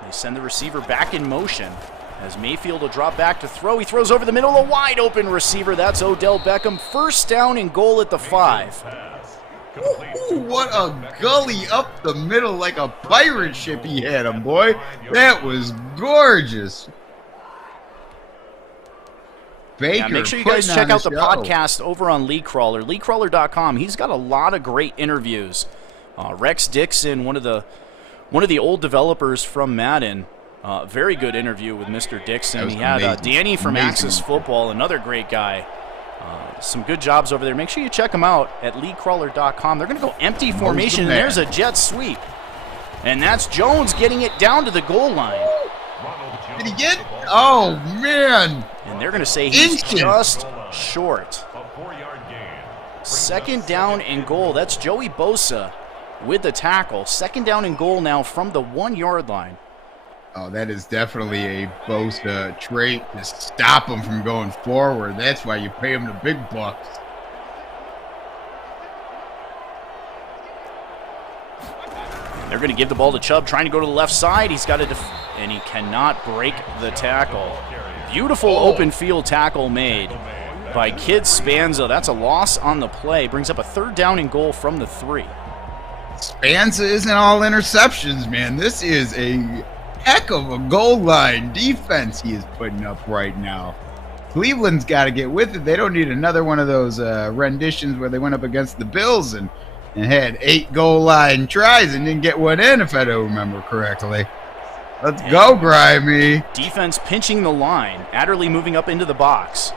They send the receiver back in motion as Mayfield will drop back to throw. He throws over the middle, a wide open receiver. That's Odell Beckham. 1st down and goal at the 5. Ooh, what a gully up the middle like a pirate ship he had him, boy. That was gorgeous. Baker, yeah, make sure you guys check out the podcast over on Lee Crawler, LeeCrawler.com. He's got a lot of great interviews. Rex Dixon, one of the old developers from Madden, very good interview with Mr. Dixon. He had Danny from Axis Football, another great guy. Some good jobs over there. Make sure you check them out at LeeCrawler.com. They're going to go empty formation, and there's a jet sweep. And that's Jones getting it down to the goal line. Did he get? Oh, man. And they're going to say he's just short. A 4-yard gain. Second down and goal. That's Joey Bosa with the tackle. Second down and goal now from the 1 yard line. Oh, that is definitely a Bosa trait to stop him from going forward. That's why you pay him the big bucks. They're going to give the ball to Chubb, trying to go to the left side. He's got to and he cannot break the tackle. Beautiful open field tackle made by Kid Spanza. That's a loss on the play. Brings up a third down and goal from the 3. Spanza isn't all interceptions, man. This is a heck of a goal line defense he is putting up right now. Cleveland's got to get with it. They don't need another one of those renditions where they went up against the Bills and had 8 goal line tries and didn't get one in, if I don't remember correctly. Let's go, Grimy. Defense pinching the line. Adderley moving up into the box.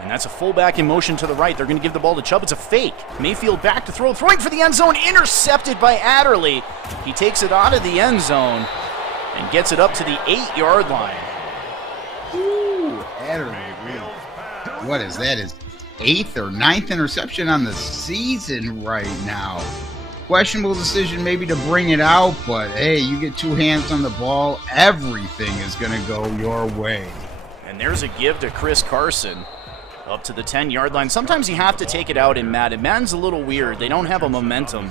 And that's a fullback in motion to the right. They're going to give the ball to Chubb. It's a fake. Mayfield back to throw. Throwing for the end zone. Intercepted by Adderley. He takes it out of the end zone and gets it up to the 8 yard line. Ooh, Adderley. What is that? His 8th or 9th interception on the season right now. Questionable decision maybe to bring it out, but hey, you get 2 hands on the ball, everything is going to go your way. And there's a give to Chris Carson up to the 10 yard line. Sometimes you have to take it out in Madden. Madden's a little weird. They don't have a momentum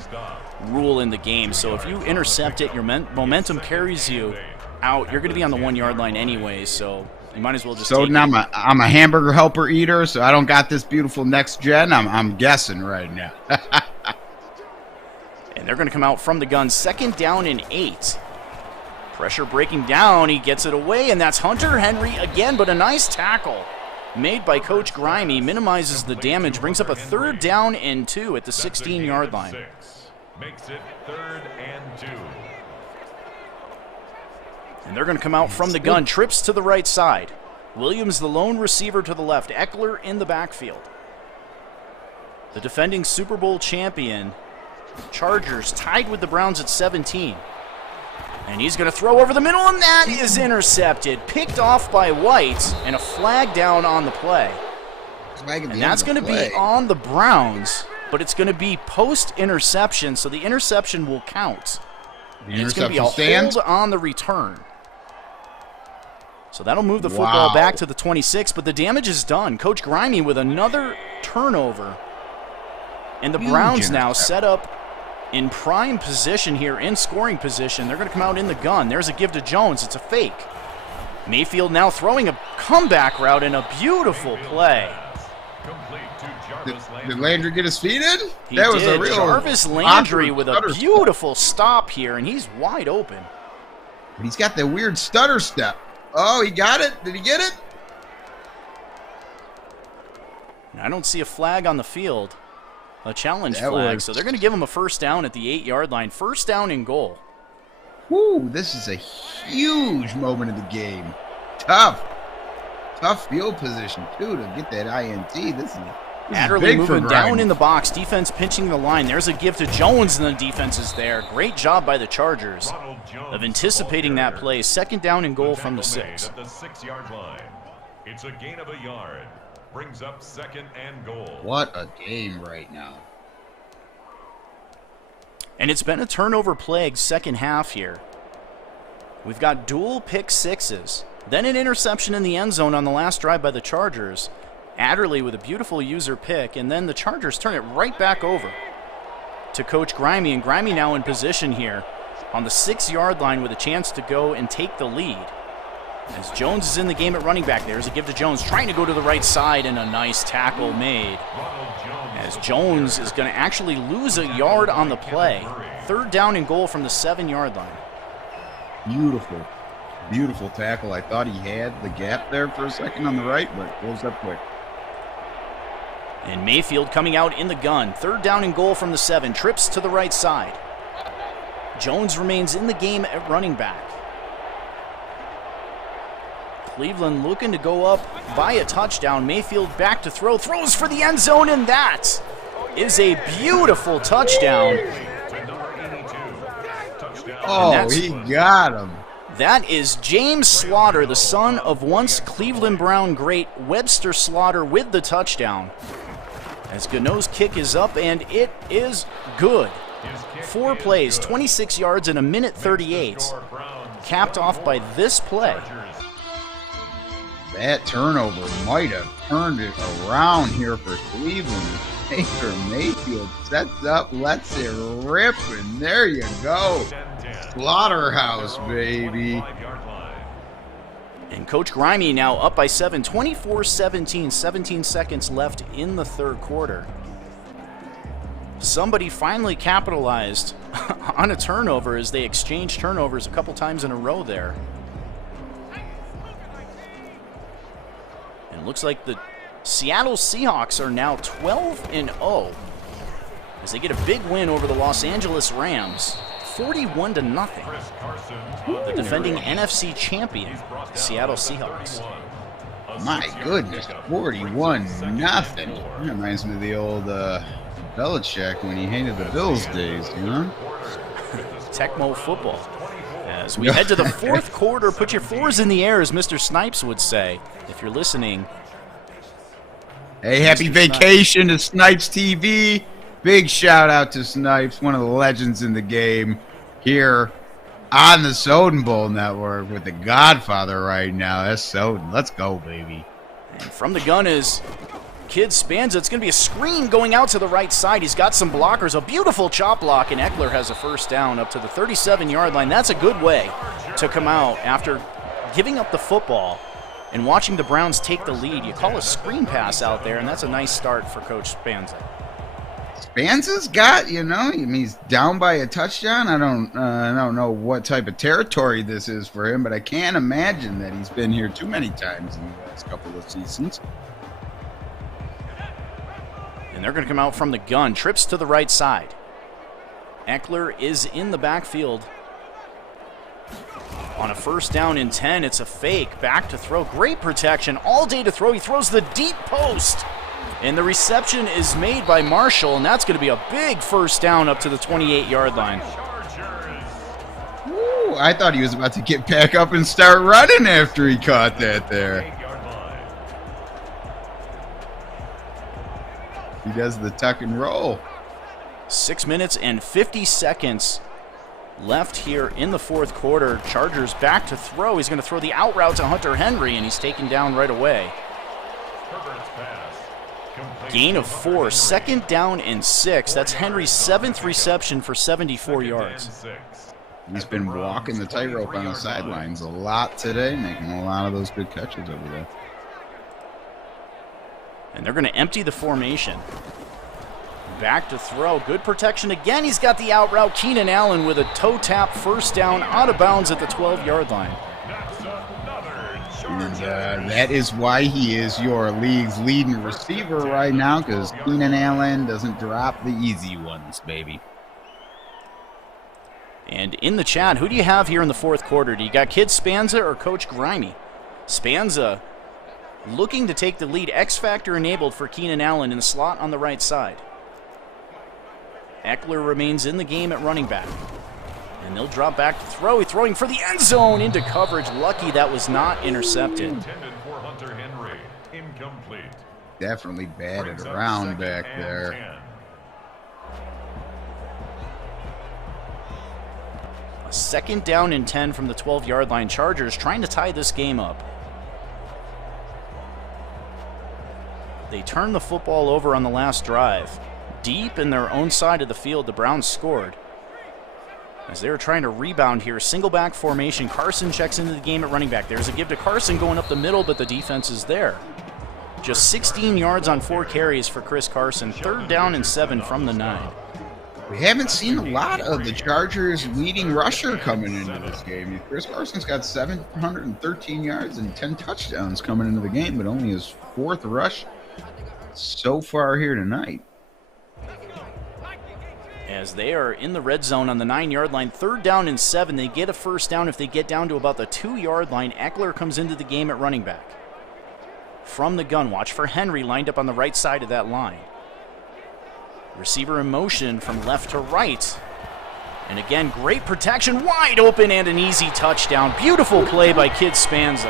rule in the game, so if you intercept it, your momentum carries you out. You're going to be on the 1 yard line anyway, so you might as well just take it. I'm a hamburger helper eater, so I don't got this beautiful next gen. I'm guessing right now. And they're going to come out from the gun. Second down and 8. Pressure breaking down. He gets it away, and that's Hunter Henry again, but a nice tackle made by Coach Grimy. Minimizes the damage. Brings up a third down and 2 at the 16 yard line. Makes it 3rd and 2. And they're going to come out from the gun. Trips to the right side. Williams, the lone receiver, to the left. Eckler in the backfield. The defending Super Bowl champion Chargers tied with the Browns at 17. And he's going to throw over the middle, and that is intercepted. Picked off by White, and a flag down on the play. And that's going to be on the Browns, but it's going to be post-interception, so the interception will count. And it's going to be a hold on the return. So that'll move the football back to the 26, but the damage is done. Coach Grimy with another turnover. And the Browns now set up in prime position here, in scoring position. They're going to come out in the gun. There's a give to Jones. It's a fake. Mayfield now throwing a comeback route in a beautiful play. Did Landry get his feet in? He did. Was a real Jarvis Landry with a beautiful stop here, and he's wide open. He's got the weird stutter step. Oh, he got it. Did he get it? I don't see a flag on the field. A challenge flag. So they're going to give him a first down at the 8 yard line. First down and goal. Woo, this is a huge moment of the game. Tough field position, too, to get that INT. This is Adderley moving down in the box. Defense pinching the line. There's a give to Jones, and the defense is there. Great job by the Chargers of anticipating that play. Second down and goal from the 6. At the 6 yard line. It's a gain of a yard. Brings up 2nd and goal. What a game right now. And it's been a turnover-plagued second half here. We've got dual pick sixes. Then an interception in the end zone on the last drive by the Chargers. Adderley with a beautiful user pick, and then the Chargers turn it right back over to Coach Grimy, and Grimy now in position here on the 6 yard line with a chance to go and take the lead. As Jones is in the game at running back, there's a give to Jones, trying to go to the right side, and a nice tackle made. As Jones is going to actually lose a yard on the play. Third down and goal from the 7 yard line. Beautiful tackle. I thought he had the gap there for a second on the right, but closed up quick. And Mayfield coming out in the gun. Third down and goal from the 7. Trips to the right side. Jones remains in the game at running back. Cleveland looking to go up by a touchdown. Mayfield back to throw. Throws for the end zone, and that is a beautiful touchdown. Oh, he got him. That is James Slaughter, the son of once Cleveland Brown great Webster Slaughter, with the touchdown. As Gano's kick is up, and it is good. 4 plays, 26 yards in a minute 38. Capped off by this play. That turnover might have turned it around here for Cleveland. Baker Mayfield sets up, lets it rip, and there you go. Slaughterhouse, baby. And Coach Grimey now up by 7, 24-17, 17 seconds left in the third quarter. Somebody finally capitalized on a turnover as they exchanged turnovers a couple times in a row there. And it looks like the Seattle Seahawks are now 12-0 as they get a big win over the Los Angeles Rams, 41-0. The defending NFC champion, Seattle Seahawks. My goodness, 41-0. That reminds me of the old Belichick when he hated the Bills days, you know? Tecmo football. As we head to the fourth quarter, put your fours in the air, as Mr. Snipes would say, if you're listening. Hey, happy vacation to Snipes TV. Big shout out to Snipes, one of the legends in the game, here on the Soden Bowl Network with the Godfather right now. That's Soden. Let's go, baby. And from the gun is Kid Spanza. It's going to be a screen going out to the right side. He's got some blockers, a beautiful chop block, and Eckler has a first down up to the 37-yard line. That's a good way to come out after giving up the football and watching the Browns take the lead. You call a screen pass out there, and that's a nice start for Coach Spanza. Spanza's got, you know, I mean, he's down by a touchdown. I don't know what type of territory this is for him, but I can't imagine that he's been here too many times in the last couple of seasons. And they're going to come out from the gun. Trips to the right side. Eckler is in the backfield. On a first down and 10, it's a fake. Back to throw. Great protection. All day to throw. He throws the deep post. And the reception is made by Marshall, and that's going to be a big first down up to the 28-yard line. Ooh, I thought he was about to get back up and start running after he caught that there. He does the tuck and roll. 6 minutes and 50 seconds left here in the fourth quarter. Chargers back to throw. He's going to throw the out route to Hunter Henry, and he's taken down right away. Gain of 4, 2nd down and 6. That's Henry's 7th reception for 74 yards. He's been walking the tightrope on the sidelines a lot today, making a lot of those good catches over there. And they're going to empty the formation. Back to throw. Good protection again. He's got the out route. Keenan Allen with a toe tap first down out of bounds at the 12-yard line. And that is why he is your league's leading receiver right now, because Keenan Allen doesn't drop the easy ones, baby. And in the chat, who do you have here in the fourth quarter? Do you got Kid Spanza or Coach Grimey? Spanza looking to take the lead. X-Factor enabled for Keenan Allen in the slot on the right side. Eckler remains in the game at running back. And they'll drop back to throw. He's throwing for the end zone into coverage. Lucky that was not intercepted. Definitely batted around back there. A 2nd down and 10 from the 12-yard line. Chargers trying to tie this game up. They turned the football over on the last drive. Deep in their own side of the field, the Browns scored. As they were trying to rebound here, single back formation. Carson checks into the game at running back. There's a give to Carson going up the middle, but the defense is there. Just 16 yards on 4 carries for Chris Carson. 3rd down and 7 from the 9. We haven't seen a lot of the Chargers' leading rusher coming into this game. Chris Carson's got 713 yards and 10 touchdowns coming into the game, but only his 4th rush so far here tonight. As they are in the red zone on the 9-yard line. 3rd down and 7. They get a first down if they get down to about the 2-yard line. Eckler comes into the game at running back. From the gun, watch for Henry lined up on the right side of that line. Receiver in motion from left to right. And again, great protection, wide open, and an easy touchdown. Beautiful play by Kid Spanza.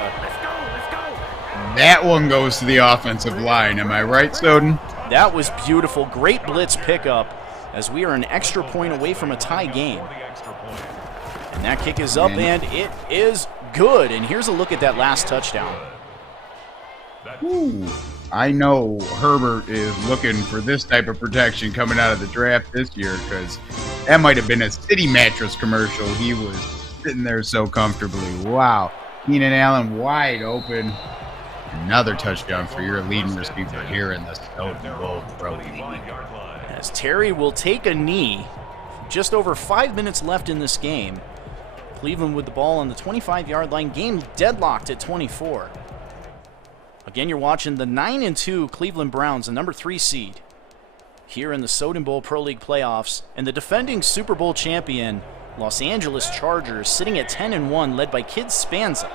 That one goes to the offensive line. Am I right, Soden? That was beautiful. Great blitz pickup as we are an extra point away from a tie game. And that kick is up, and it is good. And here's a look at that last touchdown. Ooh. I know Herbert is looking for this type of protection coming out of the draft this year, because that might have been a City Mattress commercial. He was sitting there so comfortably. Wow. Keenan Allen wide open. Another touchdown for your leading receiver here in the Soden Bowl Pro League. As Terry will take a knee. Just over 5 minutes left in this game. Cleveland with the ball on the 25-yard line. Game deadlocked at 24. Again, you're watching the 9-2 Cleveland Browns, the number 3 seed, here in the Soden Bowl Pro League playoffs, and the defending Super Bowl champion Los Angeles Chargers sitting at 10-1, led by Kid Spanza.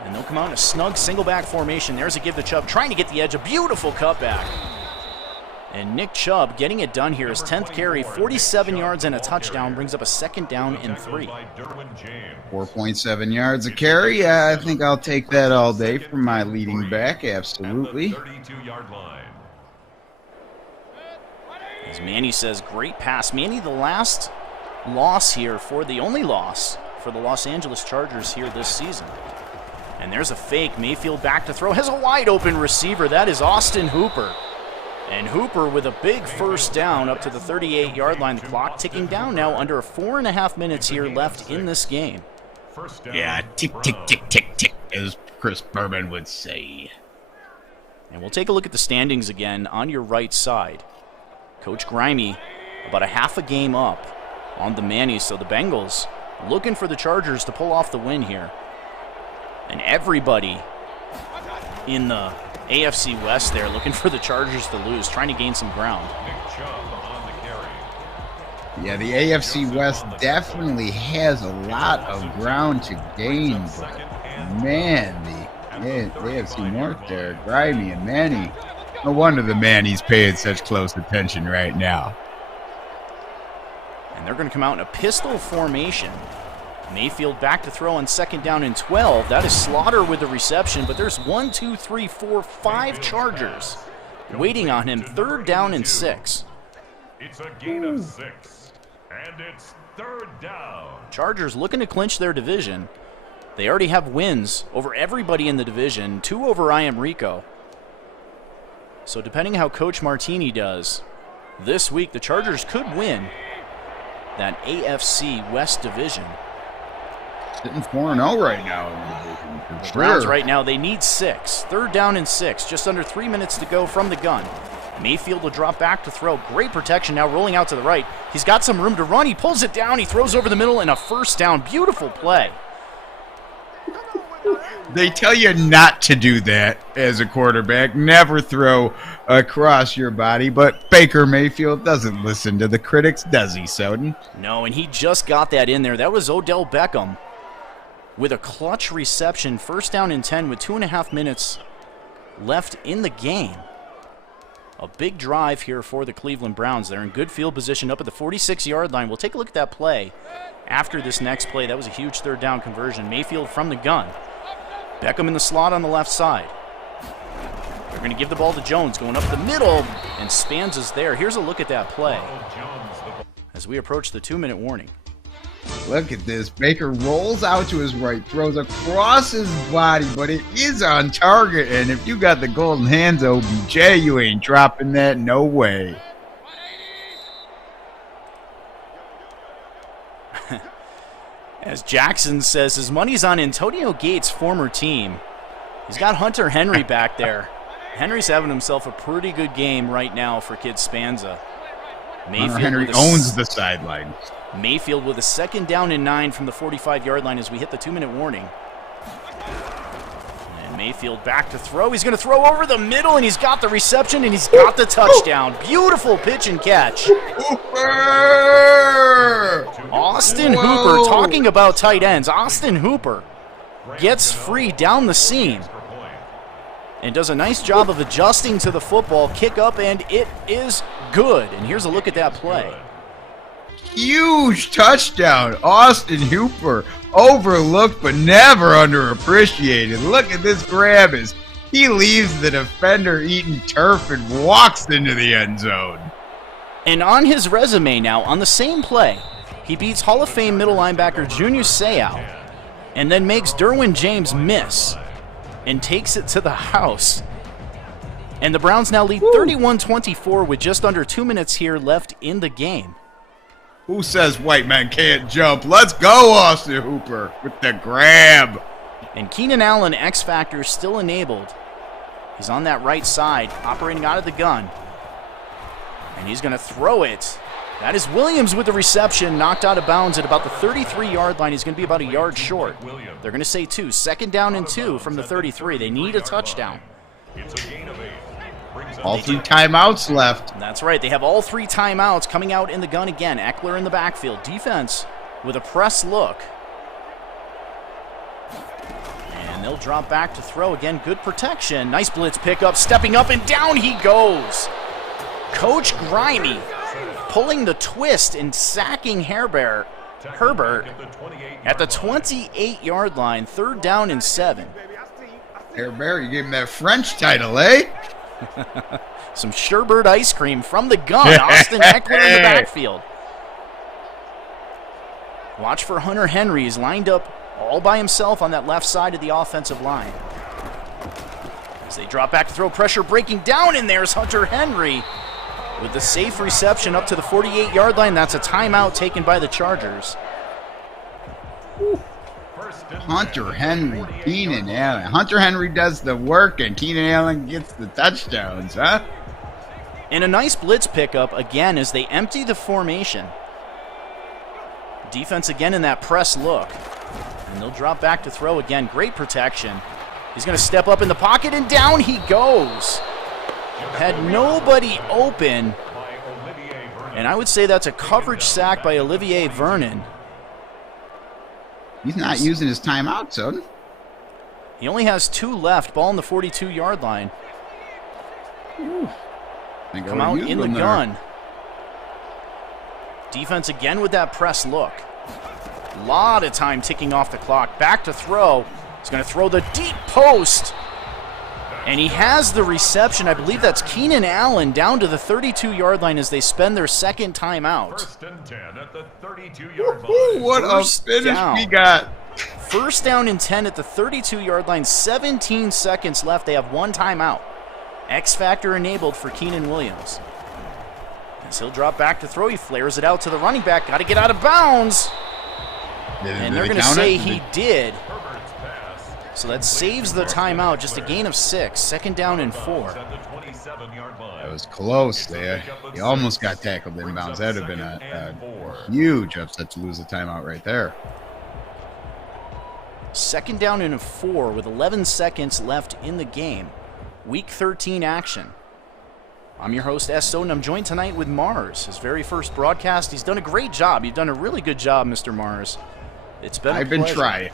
And they'll come out in a snug single-back formation. There's a give to Chubb, trying to get the edge, a beautiful cutback. And Nick Chubb getting it done here. His 10th carry, 47 yards and a touchdown, brings up a 2nd down and 3. 4.7 yards a carry. I think I'll take that all day from my leading back. Absolutely. As Manny says, great pass. Manny, the last loss here the only loss for the Los Angeles Chargers here this season. And there's a fake. Mayfield back to throw. Has a wide open receiver. That is Austin Hooper. And Hooper with a big first down up to the 38-yard line. The clock ticking down now, under 4.5 minutes here left in this game. Yeah, tick, tick, tick, tick, tick, as Chris Berman would say. And we'll take a look at the standings again on your right side. Coach Grimey about a half a game up on the Mannies. So the Bengals looking for the Chargers to pull off the win here. And everybody in the AFC West there looking for the Chargers to lose, trying to gain some ground. Yeah, the AFC West definitely has a lot of ground to gain. But man, the AFC North there, Grimey and Manny. No wonder the Manny's paying such close attention right now. And they're going to come out in a pistol formation. Mayfield back to throw on 2nd down and 12. That is Slaughter with the reception, but there's 1, 2, 3, 4, 5 Chargers waiting on him. 3rd down and 6. It's a gain of 6, and it's 3rd down. Chargers looking to clinch their division. They already have wins over everybody in the division, 2 over I Am Rico. So depending how Coach Martini does this week, the Chargers could win that AFC West division. Sitting 4-0 right now in the division. The Browns right now, they need 6. 3rd down and 6. Just under 3 minutes to go from the gun. Mayfield will drop back to throw. Great protection now, rolling out to the right. He's got some room to run. He pulls it down. He throws over the middle and a 1st down. Beautiful play. They tell you not to do that as a quarterback. Never throw across your body. But Baker Mayfield doesn't listen to the critics, does he, Soden? No, and he just got that in there. That was Odell Beckham with a clutch reception. 1st down and 10 with 2.5 minutes left in the game. A big drive here for the Cleveland Browns. They're in good field position up at the 46-yard line. We'll take a look at that play after this next play. That was a huge 3rd down conversion. Mayfield from the gun. Beckham in the slot on the left side. They're going to give the ball to Jones, going up the middle, and Spanza's there. Here's a look at that play as we approach the 2-minute warning. Look at this. Baker rolls out to his right, throws across his body, but it is on target. And if you got the golden hands, OBJ, you ain't dropping that. No way. As Jackson says, his money's on Antonio Gates' former team. He's got Hunter Henry back there. Henry's having himself a pretty good game right now for Kid Spanza. Hunter Henry owns the sideline. Mayfield with a 2nd down and 9 from the 45-yard line as we hit the 2-minute warning. And Mayfield back to throw. He's going to throw over the middle, and he's got the reception, and he's got the touchdown. Beautiful pitch and catch. Austin Hooper, talking about tight ends. Austin Hooper gets free down the seam and does a nice job of adjusting to the football. Kick up, and it is good. And here's a look at that play. Huge touchdown. Austin Hooper, overlooked but never underappreciated. Look at this grab as he leaves the defender eating turf and walks into the end zone. And on his resume now, on the same play, he beats Hall of Fame middle linebacker Junior Seau and then makes Derwin James miss and takes it to the house. And the Browns now lead 31-24 with just under 2 minutes here left in the game. Who says white men can't jump? Let's go, Austin Hooper, with the grab. And Keenan Allen, X Factor, still enabled. He's on that right side, operating out of the gun. And he's going to throw it. That is Williams with the reception, knocked out of bounds at about the 33-yard line. He's going to be about a yard short. They're going to say 2. Second down and 2 from the 33. They need a touchdown. All 3 timeouts left. That's right. They have all 3 timeouts coming out in the gun again. Eckler in the backfield. Defense with a press look. And they'll drop back to throw again. Good protection. Nice blitz pickup. Stepping up and down he goes. Coach Grimy pulling the twist and sacking Herbert at the 28-yard line. 3rd down and 7. Herbert, you gave him that French title, eh? Some sherbet ice cream from the gun. Austin Eckler in the backfield. Watch for Hunter Henry. He's lined up all by himself on that left side of the offensive line. As they drop back to throw, pressure breaking down, and there's Hunter Henry with the safe reception up to the 48-yard line. That's a timeout taken by the Chargers. Hunter Henry, Keenan Allen. Hunter Henry does the work and Keenan Allen gets the touchdowns, huh? And a nice blitz pickup again as they empty the formation. Defense again in that press look. And they'll drop back to throw again. Great protection. He's going to step up in the pocket and down he goes. Had nobody open. And I would say that's a coverage sack by Olivier Vernon. He's not using his timeout, Soden. He only has 2 left. Ball on the 42-yard line. Come out in the gun. Defense again with that press look. A lot of time ticking off the clock. Back to throw. He's going to throw the deep post. And he has the reception. I believe that's Keenan Allen down to the 32-yard line as they spend their second timeout. 1st and 10 at the 32-yard line. What a finish we got. 1st down and 10 at the 32-yard line. 17 seconds left. They have 1 timeout. X Factor enabled for Keenan Williams. As he'll drop back to throw, he flares it out to the running back. Got to get out of bounds. And they're going to say he did. So that saves the timeout. Just a gain of 6. 2nd down and 4. That was close there. He almost got tackled inbounds. That would have been a huge upset to lose the timeout right there. 2nd down and 4 with 11 seconds left in the game. Week 13 action. I'm your host, S. Soden. I'm joined tonight with Mars, his very first broadcast. He's done a great job. You've done a really good job, Mr. Mars. It's been a pleasure. I've been trying.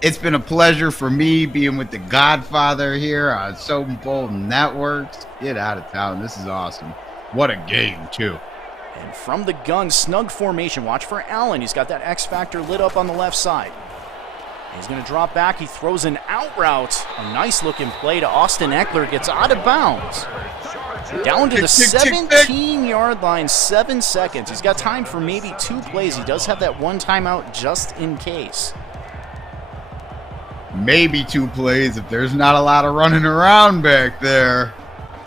It's been a pleasure for me being with the Godfather here on Soden Bowl Network. Get out of town. This is awesome. What a game, too. And from the gun, snug formation. Watch for Allen. He's got that X Factor lit up on the left side. He's going to drop back. He throws an out route. A nice-looking play to Austin Eckler. Gets out of bounds. Down to the 17-yard line, 7 seconds. He's got time for maybe 2 plays. He does have that 1 timeout just in case. Maybe 2 plays if there's not a lot of running around back there.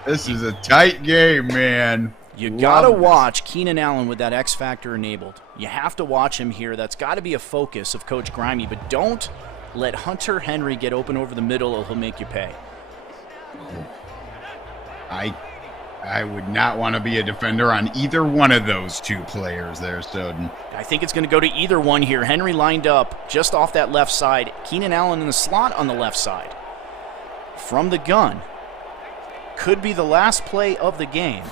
This is a tight game, man. You got to watch Keenan Allen with that X Factor enabled. You have to watch him here. That's got to be a focus of Coach Grimy. But don't let Hunter Henry get open over the middle or he'll make you pay. I would not want to be a defender on either one of those 2 players there, Soden. I think it's going to go to either one here. Henry lined up just off that left side. Keenan Allen in the slot on the left side. From the gun. Could be the last play of the game.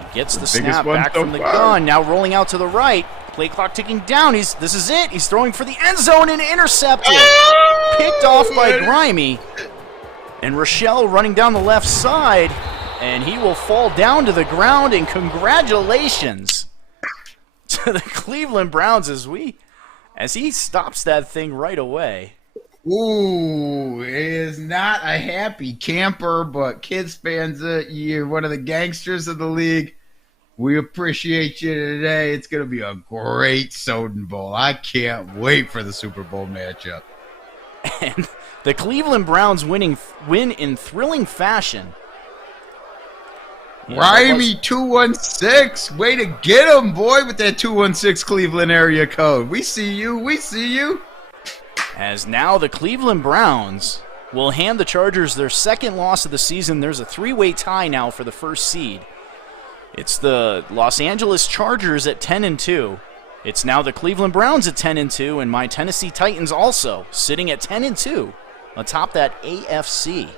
He gets the snap back from the gun. Now rolling out to the right. Play clock ticking down. This is it. He's throwing for the end zone and intercepted. Picked off by Grimy. And Rochelle running down the left side. and he will fall down to the ground, and congratulations to the Cleveland Browns as he stops that thing right away. Ooh, it is not a happy camper, but Kids fans, you're one of the gangsters of the league. We appreciate you today. It's going to be a great Soden Bowl. I can't wait for the Super Bowl matchup. And the Cleveland Browns win in thrilling fashion. Grimy 216. Way to get him, boy, with that 216 Cleveland area code. We see you. We see you. As now the Cleveland Browns will hand the Chargers their second loss of the season. There's a three-way tie now for the first seed. It's the Los Angeles Chargers at 10-2. It's now the Cleveland Browns at 10-2, and my Tennessee Titans also sitting at 10-2 atop that AFC.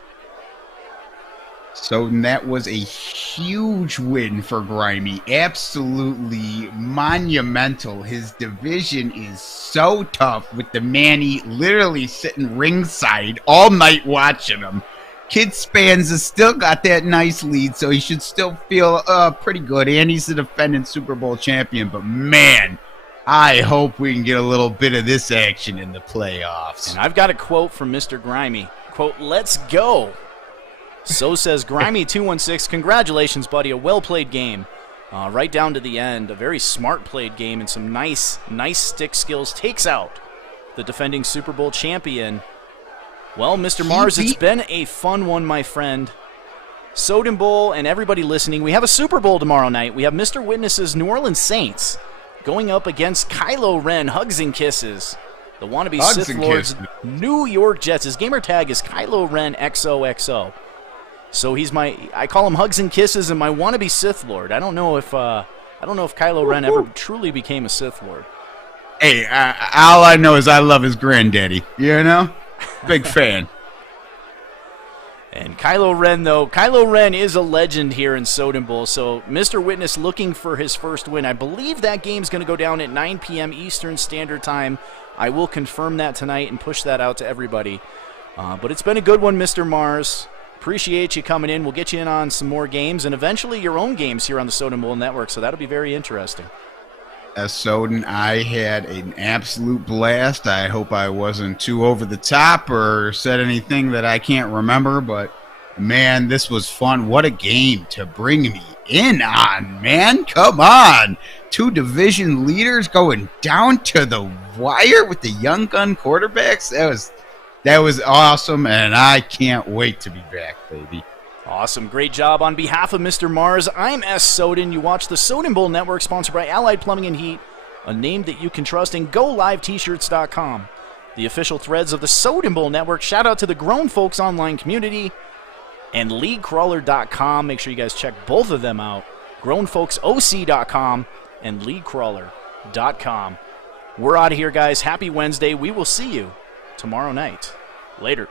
So that was a huge win for Grimy. Absolutely monumental. His division is so tough with the Manny literally sitting ringside all night watching him. Kids fans has still got that nice lead, so he should still feel pretty good. And he's the defending Super Bowl champion. But, man, I hope we can get a little bit of this action in the playoffs. And I've got a quote from Mr. Grimy. Quote, "Let's go." So says Grimy216. Congratulations, buddy. A well-played game. Right down to the end. A very smart-played game and some nice stick skills. Takes out the defending Super Bowl champion. Well, Mr. Mars, it's been a fun one, my friend. Soden Bowl and everybody listening, we have a Super Bowl tomorrow night. We have Mr. Witness's New Orleans Saints going up against Kylo Ren. Hugs and kisses. The wannabe Sith Lord's New York Jets. His gamer tag is Kylo Ren XOXO. So I call him Hugs and Kisses and my wannabe Sith Lord. I don't know if Kylo Ren ever truly became a Sith Lord. Hey, all I know is I love his granddaddy. You know? Big fan. And Kylo Ren is a legend here in Soden Bowl. So Mr. Witness looking for his first win. I believe that game's going to go down at 9 p.m. Eastern Standard Time. I will confirm that tonight and push that out to everybody. But it's been a good one, Mr. Mars. Appreciate you coming in. We'll get you in on some more games and eventually your own games here on the Soden Bowl Network. So that'll be very interesting. As Soden, I had an absolute blast. I hope I wasn't too over the top or said anything that I can't remember, but man, this was fun. What a game to bring me in on, man. Come on. Two division leaders going down to the wire with the young gun quarterbacks. That was awesome, and I can't wait to be back, baby. Awesome. Great job. On behalf of Mr. Mars, I'm S. Soden. You watch the Soden Bowl Network, sponsored by Allied Plumbing and Heat, a name that you can trust, and GoLiveT-shirts.com, the official threads of the Soden Bowl Network. Shout out to the Grown Folks online community and LeagueCrawler.com. Make sure you guys check both of them out. GrownFolksOC.com and LeagueCrawler.com. We're out of here, guys. Happy Wednesday. We will see you tomorrow night. Later.